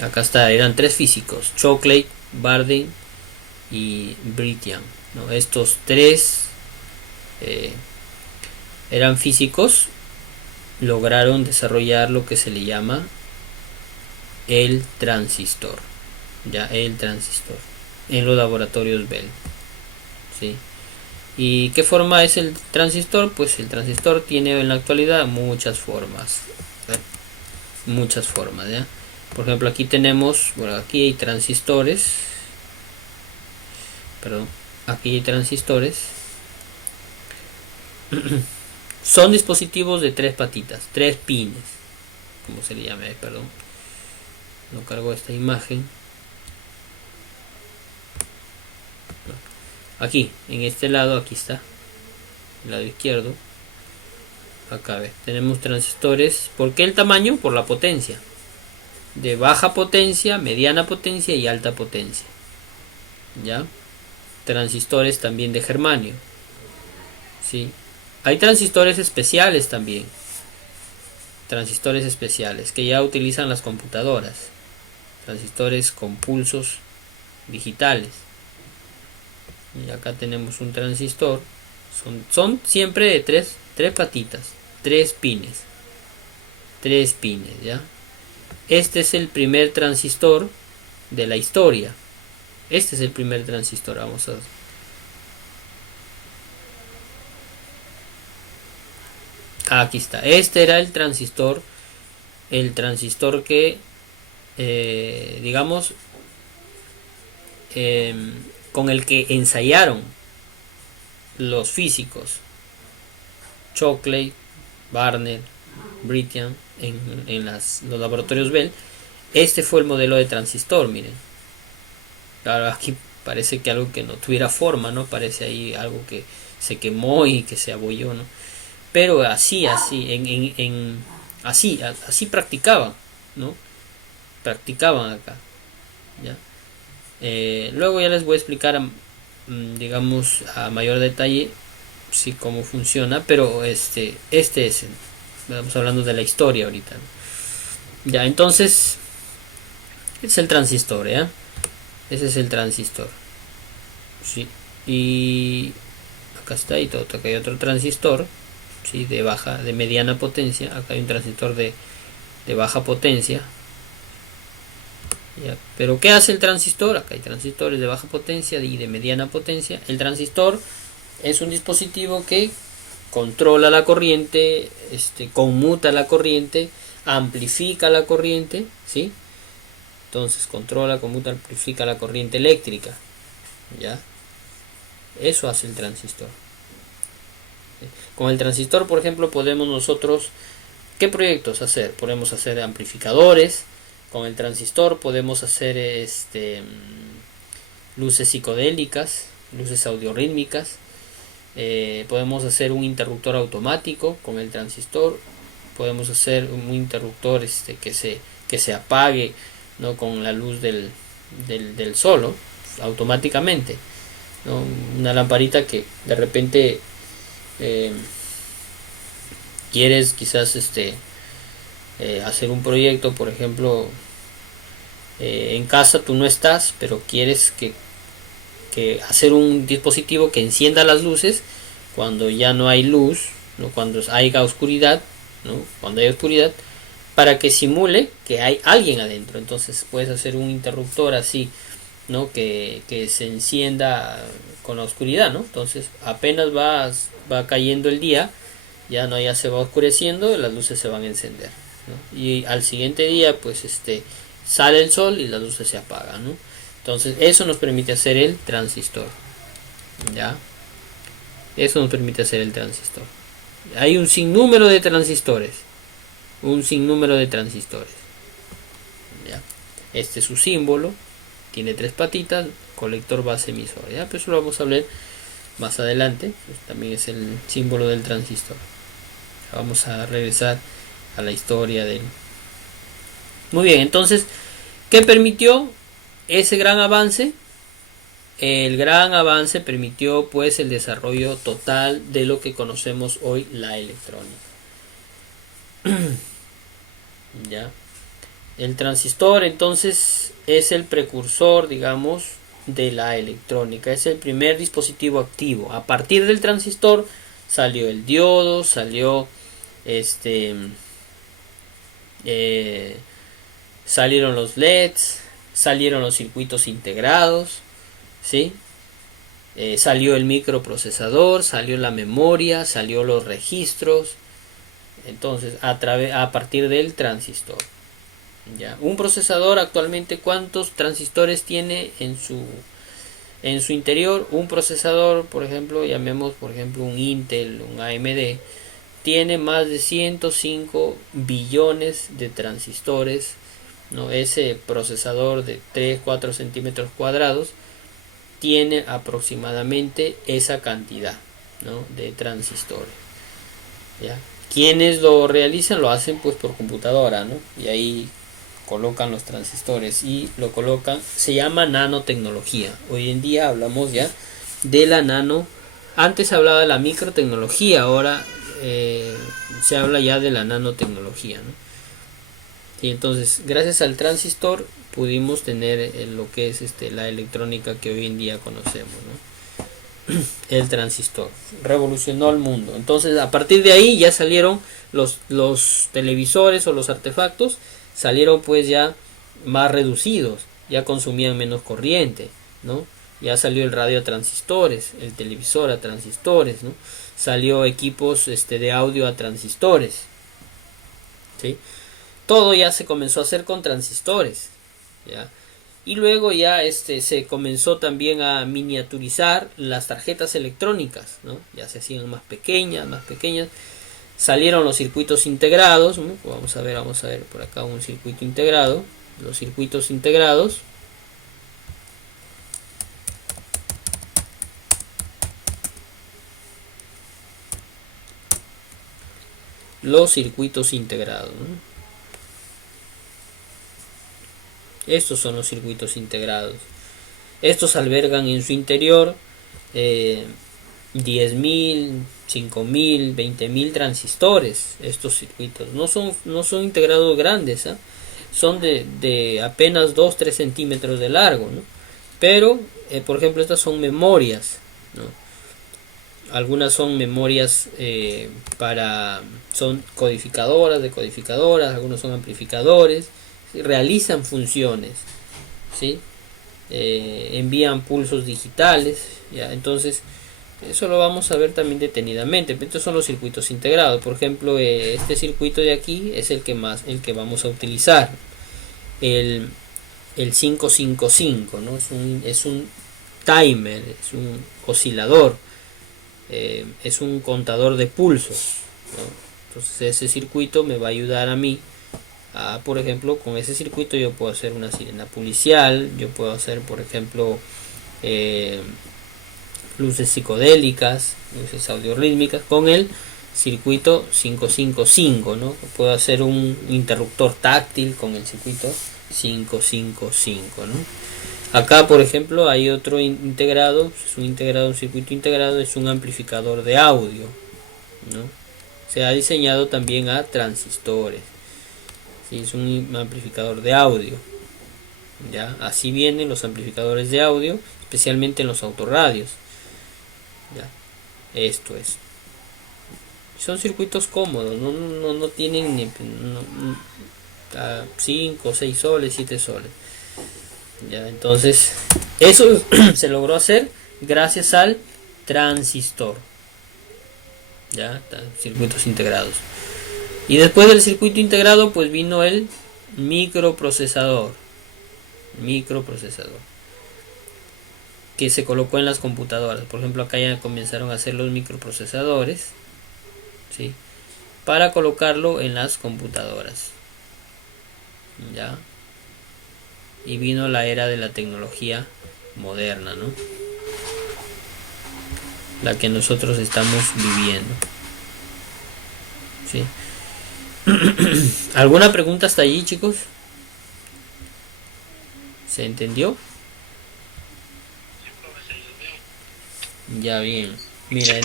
Acá está, eran 3 físicos, Shockley, Bardeen y Britian, ¿no? Estos 3 eran físicos, lograron desarrollar lo que se le llama el transistor, ya el transistor, en los laboratorios Bell, ¿sí? ¿Y qué forma es el transistor? Pues el transistor tiene en la actualidad muchas formas, ¿ya? Por ejemplo, aquí tenemos, bueno, aquí hay transistores, perdón, aquí hay transistores. Son dispositivos de 3 patitas, 3 pines, como se le llame, perdón. No cargo esta imagen. Aquí, en este lado, aquí está, el lado izquierdo. Acá tenemos transistores. ¿Por qué el tamaño? Por la potencia. De baja potencia, mediana potencia y alta potencia. ¿Ya? Transistores también de germanio. ¿Sí? Hay transistores especiales también. Transistores especiales que ya utilizan las computadoras. Transistores con pulsos digitales. Y acá tenemos un transistor. Son siempre de 3 patitas, 3 pines. 3 pines, ¿ya? Este es el primer transistor de la historia. Este es el primer transistor. Vamos a ver. Aquí está. Este era el transistor. El transistor que, digamos, con el que ensayaron los físicos Shockley, Barnett, Britian en los laboratorios Bell. Este fue el modelo de transistor, miren. Claro, aquí parece que algo que no tuviera forma, ¿no? Parece ahí algo que se quemó y que se abolló, ¿no? Pero así practicaban, ¿no? Practicaban acá, ¿ya? Luego ya les voy a explicar, digamos, a mayor detalle, sí, cómo funciona, pero este es, estamos hablando de la historia ahorita, ¿no? Ya, entonces, es el transistor, ¿ya? Ese es el transistor, sí. Y acá está, y todo, acá hay otro transistor, sí, de mediana potencia. Acá hay un transistor de baja potencia, ¿ya? Pero ¿qué hace el transistor? Acá hay transistores de baja potencia y de mediana potencia. El transistor es un dispositivo que controla la corriente, conmuta la corriente, amplifica la corriente, ¿sí? Entonces controla, conmuta, amplifica la corriente eléctrica, ¿ya? Eso hace el transistor. Con el transistor, por ejemplo, podemos nosotros, ¿qué proyectos hacer? Podemos hacer amplificadores. Con el transistor podemos hacer luces psicodélicas, luces audiorítmicas. Podemos hacer un interruptor automático con el transistor. Podemos hacer un interruptor que se apague, ¿no? Con la luz del sol, ¿no? Automáticamente, ¿no? Una lamparita que de repente quieres quizás hacer un proyecto, por ejemplo, en casa tú no estás, pero quieres que hacer un dispositivo que encienda las luces cuando ya no hay luz, ¿no? Cuando haya oscuridad, ¿no? Cuando hay oscuridad, para que simule que hay alguien adentro. Entonces puedes hacer un interruptor así, ¿no? Que se encienda con la oscuridad, ¿no? Entonces apenas va cayendo el día, ya se va oscureciendo, las luces se van a encender, ¿no? Y al siguiente día pues sale el sol y las luces se apagan, ¿no? Entonces eso nos permite hacer el transistor, ¿ya? Eso nos permite hacer el transistor. Hay un sinnúmero de transistores, ¿ya? Este es su símbolo, tiene 3 patitas, colector, base, emisor, ¿ya? Pero eso lo vamos a ver más adelante. Pues también es el símbolo del transistor. Vamos a regresar a la historia del... Muy bien, entonces, ¿qué permitió ese gran avance? El gran avance permitió pues el desarrollo total de lo que conocemos hoy, la electrónica. Ya. El transistor entonces es el precursor, digamos, de la electrónica. Es el primer dispositivo activo. A partir del transistor salió el diodo, salió este salieron los LEDs, salieron los circuitos integrados, ¿sí? Salió el microprocesador, salió la memoria, salió los registros. Entonces, a partir del transistor. ¿Ya? Un procesador actualmente, ¿cuántos transistores tiene en su interior? Un procesador, por ejemplo, llamemos por ejemplo un Intel, un AMD, tiene más de 105 billones de transistores, ¿no? Ese procesador de 3-4 centímetros cuadrados tiene aproximadamente esa cantidad, ¿no?, de transistores. ¿Ya? Quienes lo realizan lo hacen pues por computadora, ¿no? Y ahí colocan los transistores y lo colocan, se llama nanotecnología. Hoy en día hablamos ya de la nano, antes se hablaba de la microtecnología, ahora se habla ya de la nanotecnología, ¿no? Y entonces gracias al transistor pudimos tener lo que es la electrónica que hoy en día conocemos, ¿no? El transistor revolucionó el mundo. Entonces a partir de ahí ya salieron los televisores o los artefactos, salieron pues ya más reducidos, ya consumían menos corriente, ¿no? Ya salió el radio a transistores, el televisor a transistores, ¿no? Salió equipos de audio a transistores, ¿sí? Todo ya se comenzó a hacer con transistores, ¿ya? Y luego ya se comenzó también a miniaturizar las tarjetas electrónicas, ¿no? Ya se hacían más pequeñas, más pequeñas. Salieron los circuitos integrados, ¿no? Vamos a ver por acá un circuito integrado. Los circuitos integrados. Los circuitos integrados, ¿no? Estos son los circuitos integrados. Estos albergan en su interior 10.000, 5.000, 20.000 transistores. Estos circuitos no son integrados grandes, ¿eh? Son de apenas 2-3 centímetros de largo, ¿no? Pero, por ejemplo, estas son memorias, ¿no? Algunas son memorias son codificadoras de codificadoras, algunos son amplificadores, realizan funciones, ¿sí? Envían pulsos digitales, ¿ya? Entonces eso lo vamos a ver también detenidamente. Estos son los circuitos integrados. Por ejemplo, este circuito de aquí es el que vamos a utilizar, el 555, ¿no? Es un timer, es un oscilador, es un contador de pulsos, ¿no? Entonces ese circuito me va a ayudar a mí. Por ejemplo, con ese circuito yo puedo hacer una sirena policial, yo puedo hacer, por ejemplo, luces psicodélicas, luces audiorítmicas con el circuito 555, ¿no? Puedo hacer un interruptor táctil con el circuito 555, ¿no? Acá, por ejemplo, hay otro integrado, un circuito integrado, es un amplificador de audio, ¿no? Se ha diseñado también a transistores. ¿Sí? Es un amplificador de audio, ¿ya? Así vienen los amplificadores de audio, especialmente en los autorradios, ¿ya? Esto es. Son circuitos cómodos, no tienen ni 5, 6 soles, 7 soles. ¿Ya? Entonces, eso se logró hacer gracias al transistor, ¿ya? Circuitos integrados. Y después del circuito integrado pues vino el microprocesador, que se colocó en las computadoras. Por ejemplo, acá ya comenzaron a hacer los microprocesadores, ¿sí?, para colocarlo en las computadoras, ¿ya? Y vino la era de la tecnología moderna, ¿no? La que nosotros estamos viviendo, ¿sí? ¿Alguna pregunta hasta allí, chicos? ¿Se entendió? Ya, bien. Mira,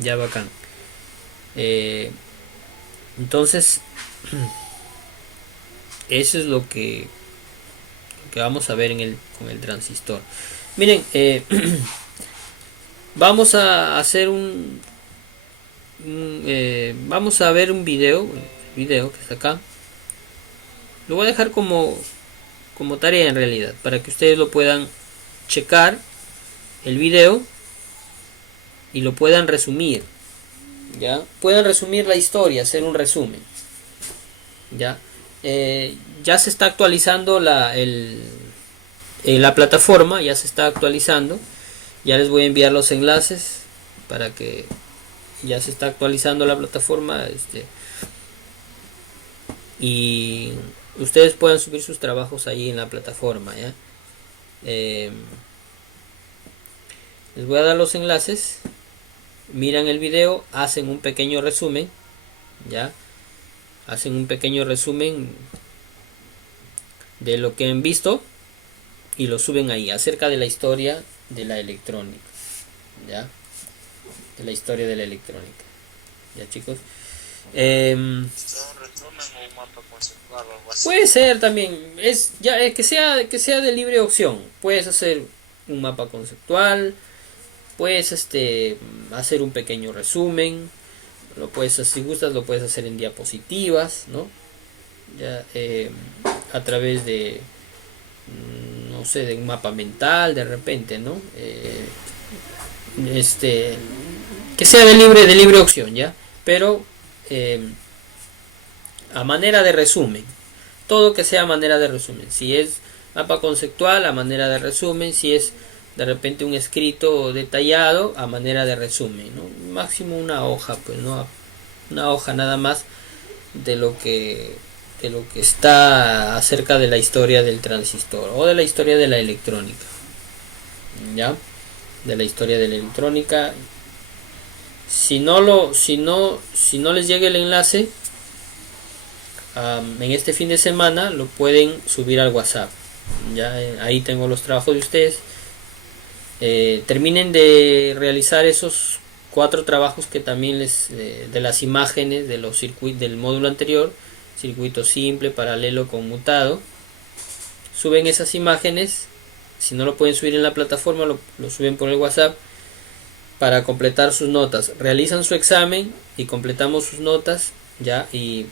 ya bacán. Entonces, eso es lo que vamos a ver con el transistor. Miren, vamos a hacer vamos a ver un video que está acá. Lo voy a dejar como tarea en realidad, para que ustedes lo puedan checar el video y lo puedan resumir, ya puedan resumir la historia, hacer un resumen, ya. Ya se está actualizando la plataforma, ya se está actualizando, ya les voy a enviar los enlaces para que ya se está actualizando la plataforma, y ustedes puedan subir sus trabajos ahí en la plataforma, ya. Les voy a dar los enlaces, miran el video, hacen un pequeño resumen, ya, hacen un pequeño resumen de lo que han visto y lo suben ahí, acerca de la historia de la electrónica, ya, de la historia de la electrónica, ya, chicos. Puede ser también, es ya que sea de libre opción. Puedes hacer un mapa conceptual, puedes hacer un pequeño resumen, lo puedes, si gustas, lo puedes hacer en diapositivas, ¿no? Ya, a través de, no sé, de un mapa mental, de repente, ¿no? Que sea de libre opción, ya, pero a manera de resumen, todo que sea a manera de resumen. Si es mapa conceptual, a manera de resumen. Si es de repente un escrito detallado, a manera de resumen, ¿no? Máximo una hoja, pues, no, una hoja nada más de lo que está acerca de la historia del transistor o de la historia de la electrónica, ya, de la historia de la electrónica. Si no les llega el enlace en este fin de semana, lo pueden subir al WhatsApp, ya. Ahí tengo los trabajos de ustedes. Terminen de realizar esos 4 trabajos que también de las imágenes de los circuitos del módulo anterior, circuito simple, paralelo, conmutado. Suben esas imágenes. Si no lo pueden subir en la plataforma, lo suben por el WhatsApp para completar sus notas. Realizan su examen y completamos sus notas, ya, y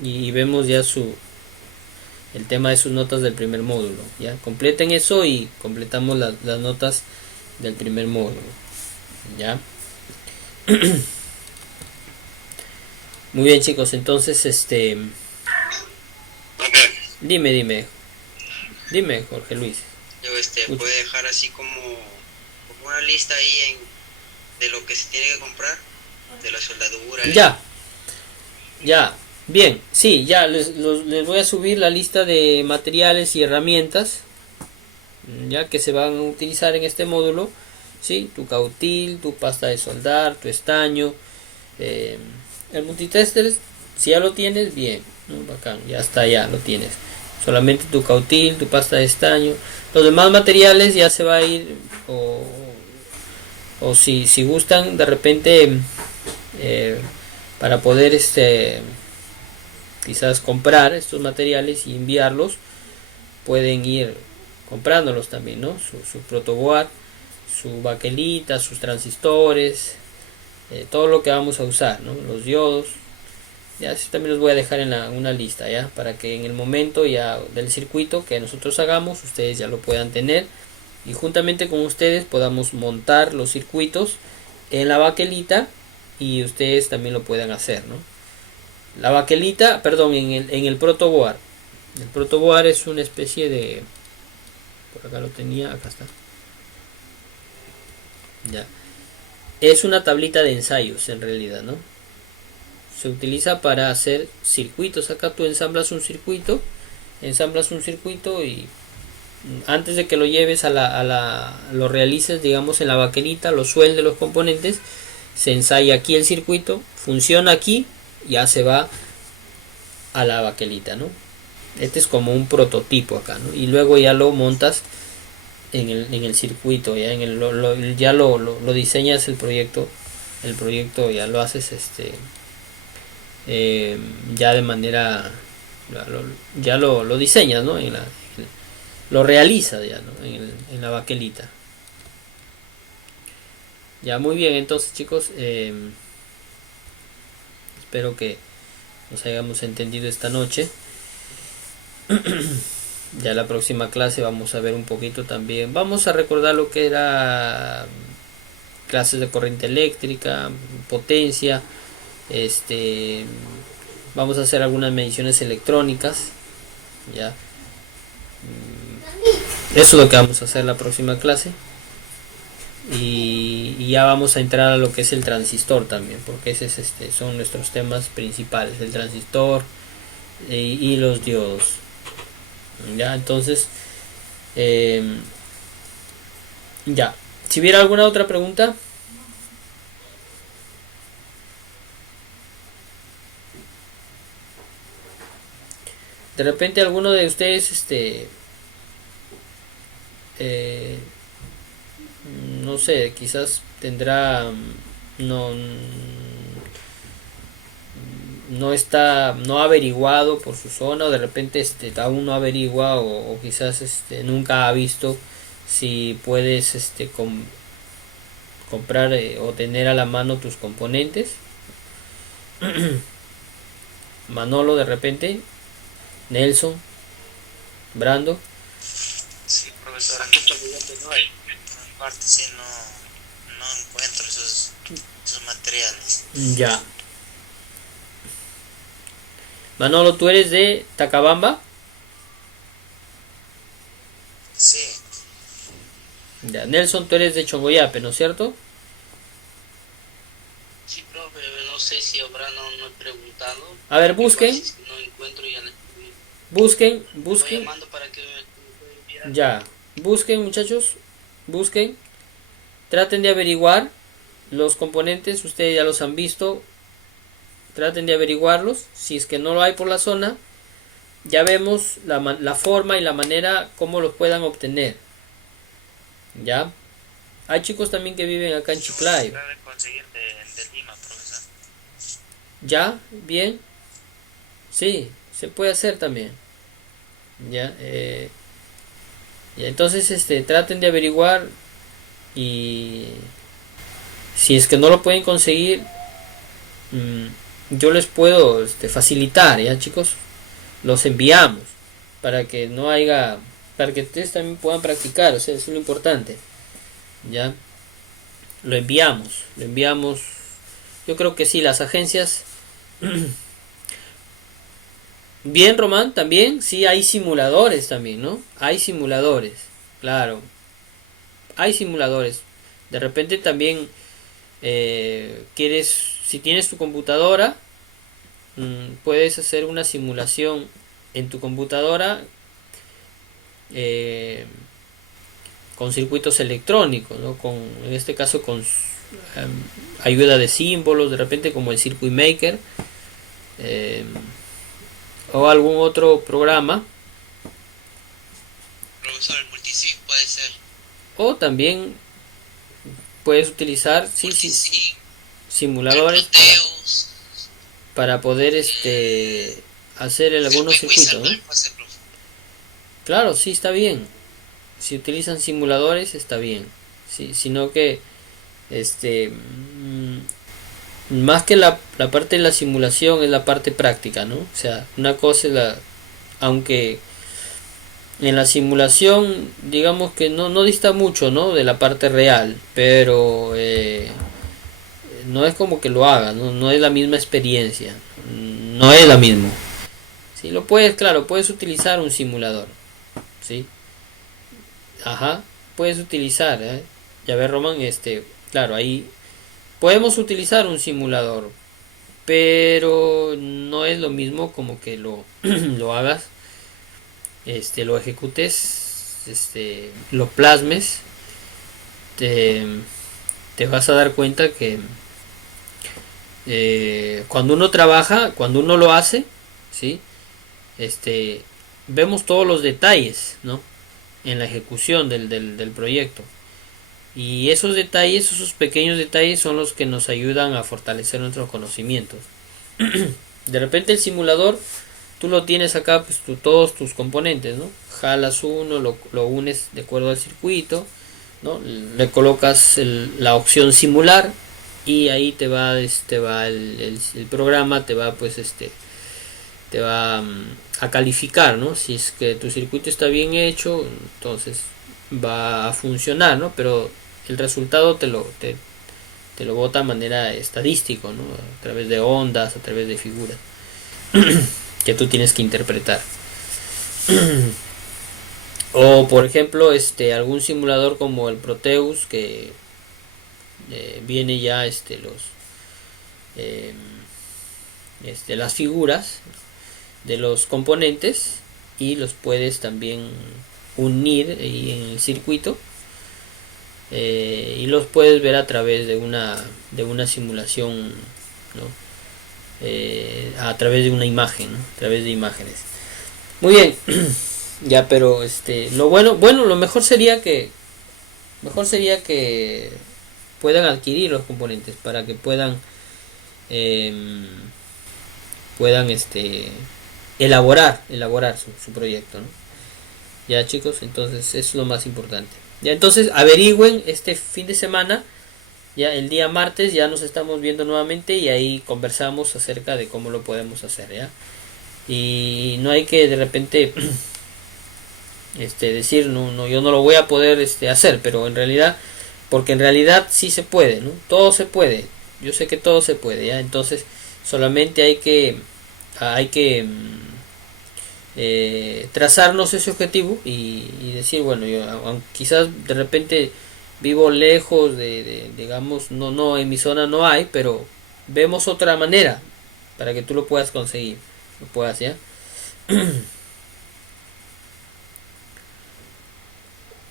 vemos ya el tema de sus notas del primer módulo, ya. Completen eso y completamos las notas del primer módulo, ya. Muy bien, chicos, entonces dime Jorge Luis. Yo puede dejar así como una lista ahí de lo que se tiene que comprar, de la soldadura. Ya, bien, sí, ya les voy a subir la lista de materiales y herramientas, ya, que se van a utilizar en este módulo, sí, tu cautil, tu pasta de soldar, tu estaño, el multitester. Si ya lo tienes, bien, ¿no? Bacán, ya está, ya lo tienes. Solamente tu cautil, tu pasta de estaño. Los demás materiales ya se va a ir, o si gustan de repente, para poder quizás comprar estos materiales y enviarlos, pueden ir comprándolos también, ¿no? Su protoboard, su baquelita, sus transistores, todo lo que vamos a usar, ¿no? Los diodos. Ya, así también los voy a dejar en una lista, ya, para que en el momento ya del circuito que nosotros hagamos, ustedes ya lo puedan tener y juntamente con ustedes podamos montar los circuitos en la baquelita y ustedes también lo puedan hacer, ¿no? La baquelita, perdón, en el protoboard. El protoboard es una especie de, por acá lo tenía, acá está, ya, es una tablita de ensayos en realidad, ¿no? Se utiliza para hacer circuitos. Acá tú ensamblas un circuito y antes de que lo lleves lo realices, digamos, en la baquelita, lo sueldes los componentes, se ensaya aquí el circuito, funciona aquí, ya se va a la baquelita, ¿no? Este es como un prototipo acá, ¿no? Y luego ya lo montas en el circuito, ya ya lo diseñas el proyecto ya lo haces ya de manera, ya lo diseñas, ¿no? Lo realizas ya, ¿no? En la baquelita. Ya, muy bien, entonces chicos, espero que nos hayamos entendido esta noche. Ya la próxima clase vamos a ver un poquito también, vamos a recordar lo que era clases de corriente eléctrica, potencia, vamos a hacer algunas mediciones electrónicas, ya. Eso es lo que vamos a hacer la próxima clase. Y ya vamos a entrar a lo que es el transistor también, porque ese es son nuestros temas principales, el transistor y los diodos. Ya, entonces, ya. Si hubiera alguna otra pregunta. De repente alguno de ustedes, no sé, quizás tendrá, no, no ha averiguado por su zona, o de repente aún no averigua, o quizás nunca ha visto si puedes comprar o tener a la mano tus componentes. Manolo, de repente, Nelson, Brando. Sí, profesor, actualmente no hay. En parte sí no encuentro esos materiales. Ya. Manolo, ¿tú eres de Tacabamba? Sí. Ya. Nelson, tú eres de Chongoyape, ¿no es cierto? Sí, profe, no sé si habrá, no he preguntado. A ver, busquen. Si no encuentro ya le Busquen. estoy llamando para que me envíen. Ya. Busquen, muchachos. Busquen. Traten de averiguar los componentes. Ustedes ya los han visto. Traten de averiguarlos. Si es que no lo hay por la zona, ya vemos la forma y la manera como los puedan obtener. Ya. Hay chicos también que viven acá en Chiclayo. Conseguir de Lima, profesor. Ya, bien. Sí, se puede hacer también. Ya, y entonces traten de averiguar, y si es que no lo pueden conseguir, yo les puedo facilitar, ya chicos, los enviamos para que no haya, para que ustedes también puedan practicar, o sea, eso es lo importante. Ya, lo enviamos. Yo creo que sí, las agencias. Bien, Román, también, sí, hay simuladores también, ¿no? Hay simuladores, claro, hay simuladores. De repente también si tienes tu computadora, puedes hacer una simulación en tu computadora con circuitos electrónicos, ¿no? En este caso con ayuda de símbolos, de repente como el Circuit Maker. O algún otro programa. Profesor, el multisig puede ser. O también puedes utilizar simuladores para poder hacer algunos circuitos, ¿no? Claro, sí, está bien. Si utilizan simuladores está bien. Sí, sino que más que la parte de la simulación es la parte práctica, ¿no? O sea, una cosa es aunque en la simulación digamos que no dista mucho, ¿no? De la parte real, pero no es como que lo hagas, no es la misma experiencia, no es la misma. Si lo puedes, claro, puedes utilizar un simulador, ¿sí? Ajá, puedes utilizar, ¿eh? Ya ves, Roman, claro, ahí podemos utilizar un simulador, pero no es lo mismo como que lo hagas, lo ejecutes, lo plasmes. Te vas a dar cuenta que cuando uno trabaja, cuando uno lo hace, ¿sí? Vemos todos los detalles, ¿no? En la ejecución del proyecto. Y esos detalles, esos pequeños detalles son los que nos ayudan a fortalecer nuestros conocimientos. De repente el simulador, tú lo tienes acá, pues todos tus componentes, ¿no? Jalas uno, lo unes de acuerdo al circuito, ¿no? Le colocas la opción simular y ahí te va el programa, te va pues te va a calificar, ¿no? Si es que tu circuito está bien hecho, entonces va a funcionar, ¿no? Pero el resultado te lo bota de manera estadística, ¿no? A través de ondas, a través de figuras que tú tienes que interpretar. O por ejemplo, algún simulador como el Proteus, que viene ya las figuras de los componentes y los puedes también unir ahí en el circuito, y los puedes ver a través de una simulación, ¿no? A través de una imagen, ¿no? A través de imágenes. Muy bien. Ya, pero lo mejor sería que puedan adquirir los componentes para que puedan elaborar su proyecto, ¿no? Ya, chicos, entonces eso es lo más importante. Ya, entonces averigüen este fin de semana. Ya el día martes ya nos estamos viendo nuevamente y ahí conversamos acerca de cómo lo podemos hacer, ¿ya? Y no hay que de repente decir no, yo no lo voy a poder hacer, pero porque en realidad sí se puede, ¿no? Todo se puede. Yo sé que todo se puede, ¿ya? Entonces solamente hay que trazarnos ese objetivo y decir, bueno, yo quizás de repente vivo lejos digamos, no en mi zona no hay, pero vemos otra manera para que tú lo puedas conseguir, lo puedas, ¿ya?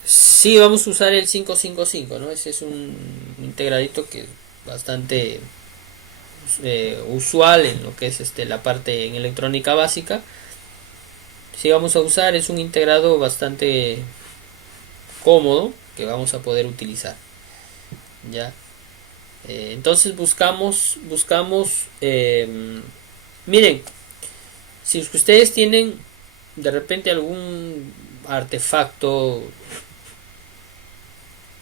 Sí, vamos a usar el 555, ¿no? Ese es un integradito que es bastante usual en lo que es la parte en electrónica básica. Sí, vamos a usar, es un integrado bastante cómodo que vamos a poder utilizar, ya. Entonces buscamos miren, si ustedes tienen de repente algún artefacto,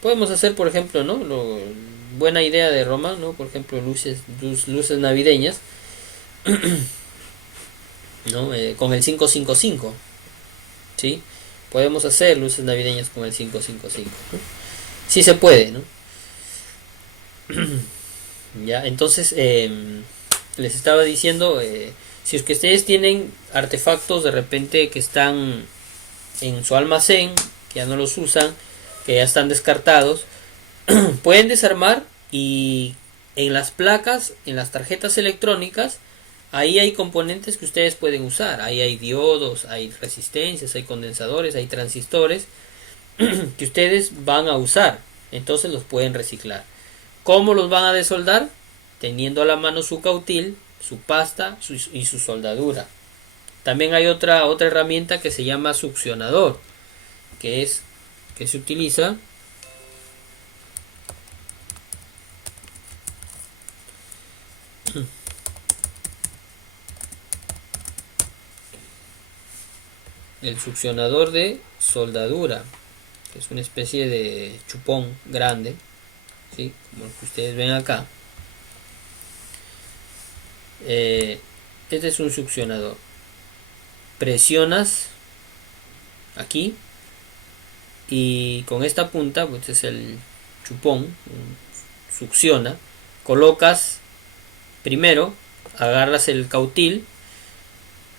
podemos hacer, por ejemplo, ¿no? Buena idea de Roma, ¿no? Por ejemplo, luces navideñas, ¿no? Con el 555, ¿sí? Podemos hacer luces navideñas con el 555, ¿no? Sí se puede, ¿no? Ya, entonces les estaba diciendo, si es que ustedes tienen artefactos de repente que están en su almacén, que ya no los usan, que ya están descartados, pueden desarmar y en las placas, en las tarjetas electrónicas, ahí hay componentes que ustedes pueden usar. Ahí hay diodos, hay resistencias, hay condensadores, hay transistores que ustedes van a usar. Entonces los pueden reciclar. ¿Cómo los van a desoldar? Teniendo a la mano su cautil, su pasta y su soldadura. También hay otra herramienta que se llama succionador, que se utiliza el succionador de soldadura, que es una especie de chupón grande, ¿sí? Como el que ustedes ven acá. Este es un succionador. Presionas aquí y con esta punta, pues es el chupón, succiona. Colocas primero, agarras el cautil,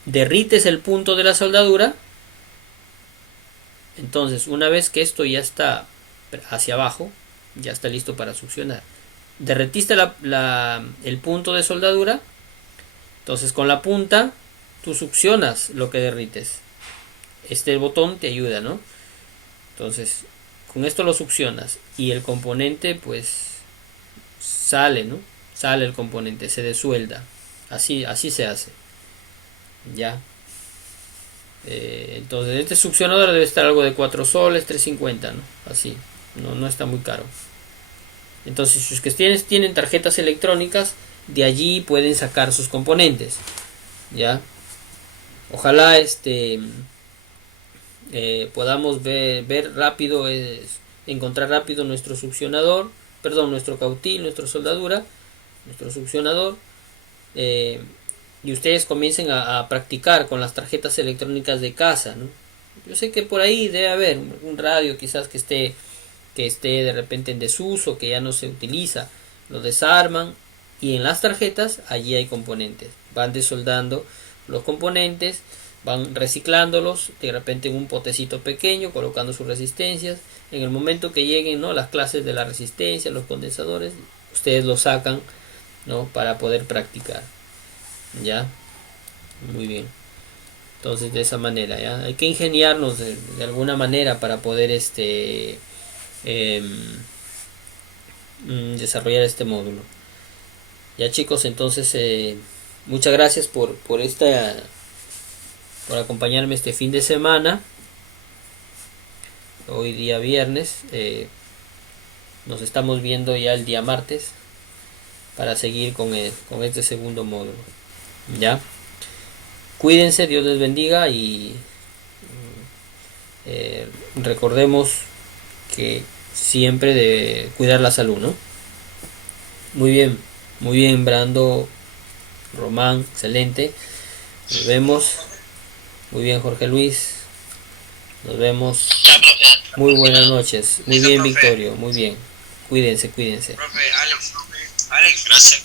derrites el punto de la soldadura. Entonces, una vez que esto ya está hacia abajo, ya está listo para succionar. Derretiste el punto de soldadura. Entonces, con la punta tú succionas lo que derrites. Este botón te ayuda, ¿no? Entonces, con esto lo succionas y el componente pues sale, ¿no? Sale el componente, se desuelda. Así se hace. Ya. Entonces, este succionador debe estar algo de 4 soles, 3.50, ¿no? Así. No está muy caro. Entonces, si es que tienen tarjetas electrónicas, de allí pueden sacar sus componentes. ya. Ojalá podamos ver rápido, encontrar rápido nuestro succionador, perdón, nuestro cautil, nuestra soldadura, nuestro succionador, y ustedes comiencen a practicar con las tarjetas electrónicas de casa, ¿no? Yo sé que por ahí debe haber un radio quizás que esté de repente en desuso, que ya no se utiliza, lo desarman y en las tarjetas allí hay componentes, van desoldando los componentes, van reciclándolos de repente en un potecito pequeño, colocando sus resistencias. En el momento que lleguen, ¿no?, las clases de la resistencia, los condensadores, ustedes lo sacan, ¿no?, para poder practicar. Ya, muy bien. Entonces de esa manera, ya hay que ingeniarnos de alguna manera para poder desarrollar este módulo. Ya, chicos, entonces muchas gracias por acompañarme este fin de semana. Hoy día viernes, nos estamos viendo ya el día martes para seguir con este segundo módulo. Ya, cuídense, Dios les bendiga y recordemos que siempre de cuidar la salud, ¿no? Muy bien, Brando, Román, excelente. Nos vemos. Muy bien, Jorge Luis. Nos vemos. Muy buenas noches. Muy bien, Victorio. Muy bien. Cuídense. Profe, Alex, gracias.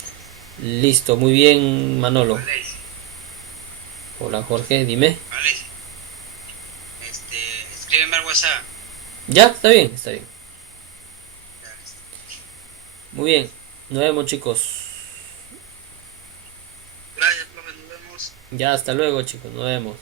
Listo, muy bien, Manolo. Alex, Hola, Jorge, dime. Alex, escríbeme al WhatsApp. Ya, está bien. Muy bien. Nos vemos, chicos. Gracias, profe, nos vemos. Ya, hasta luego, chicos. Nos vemos.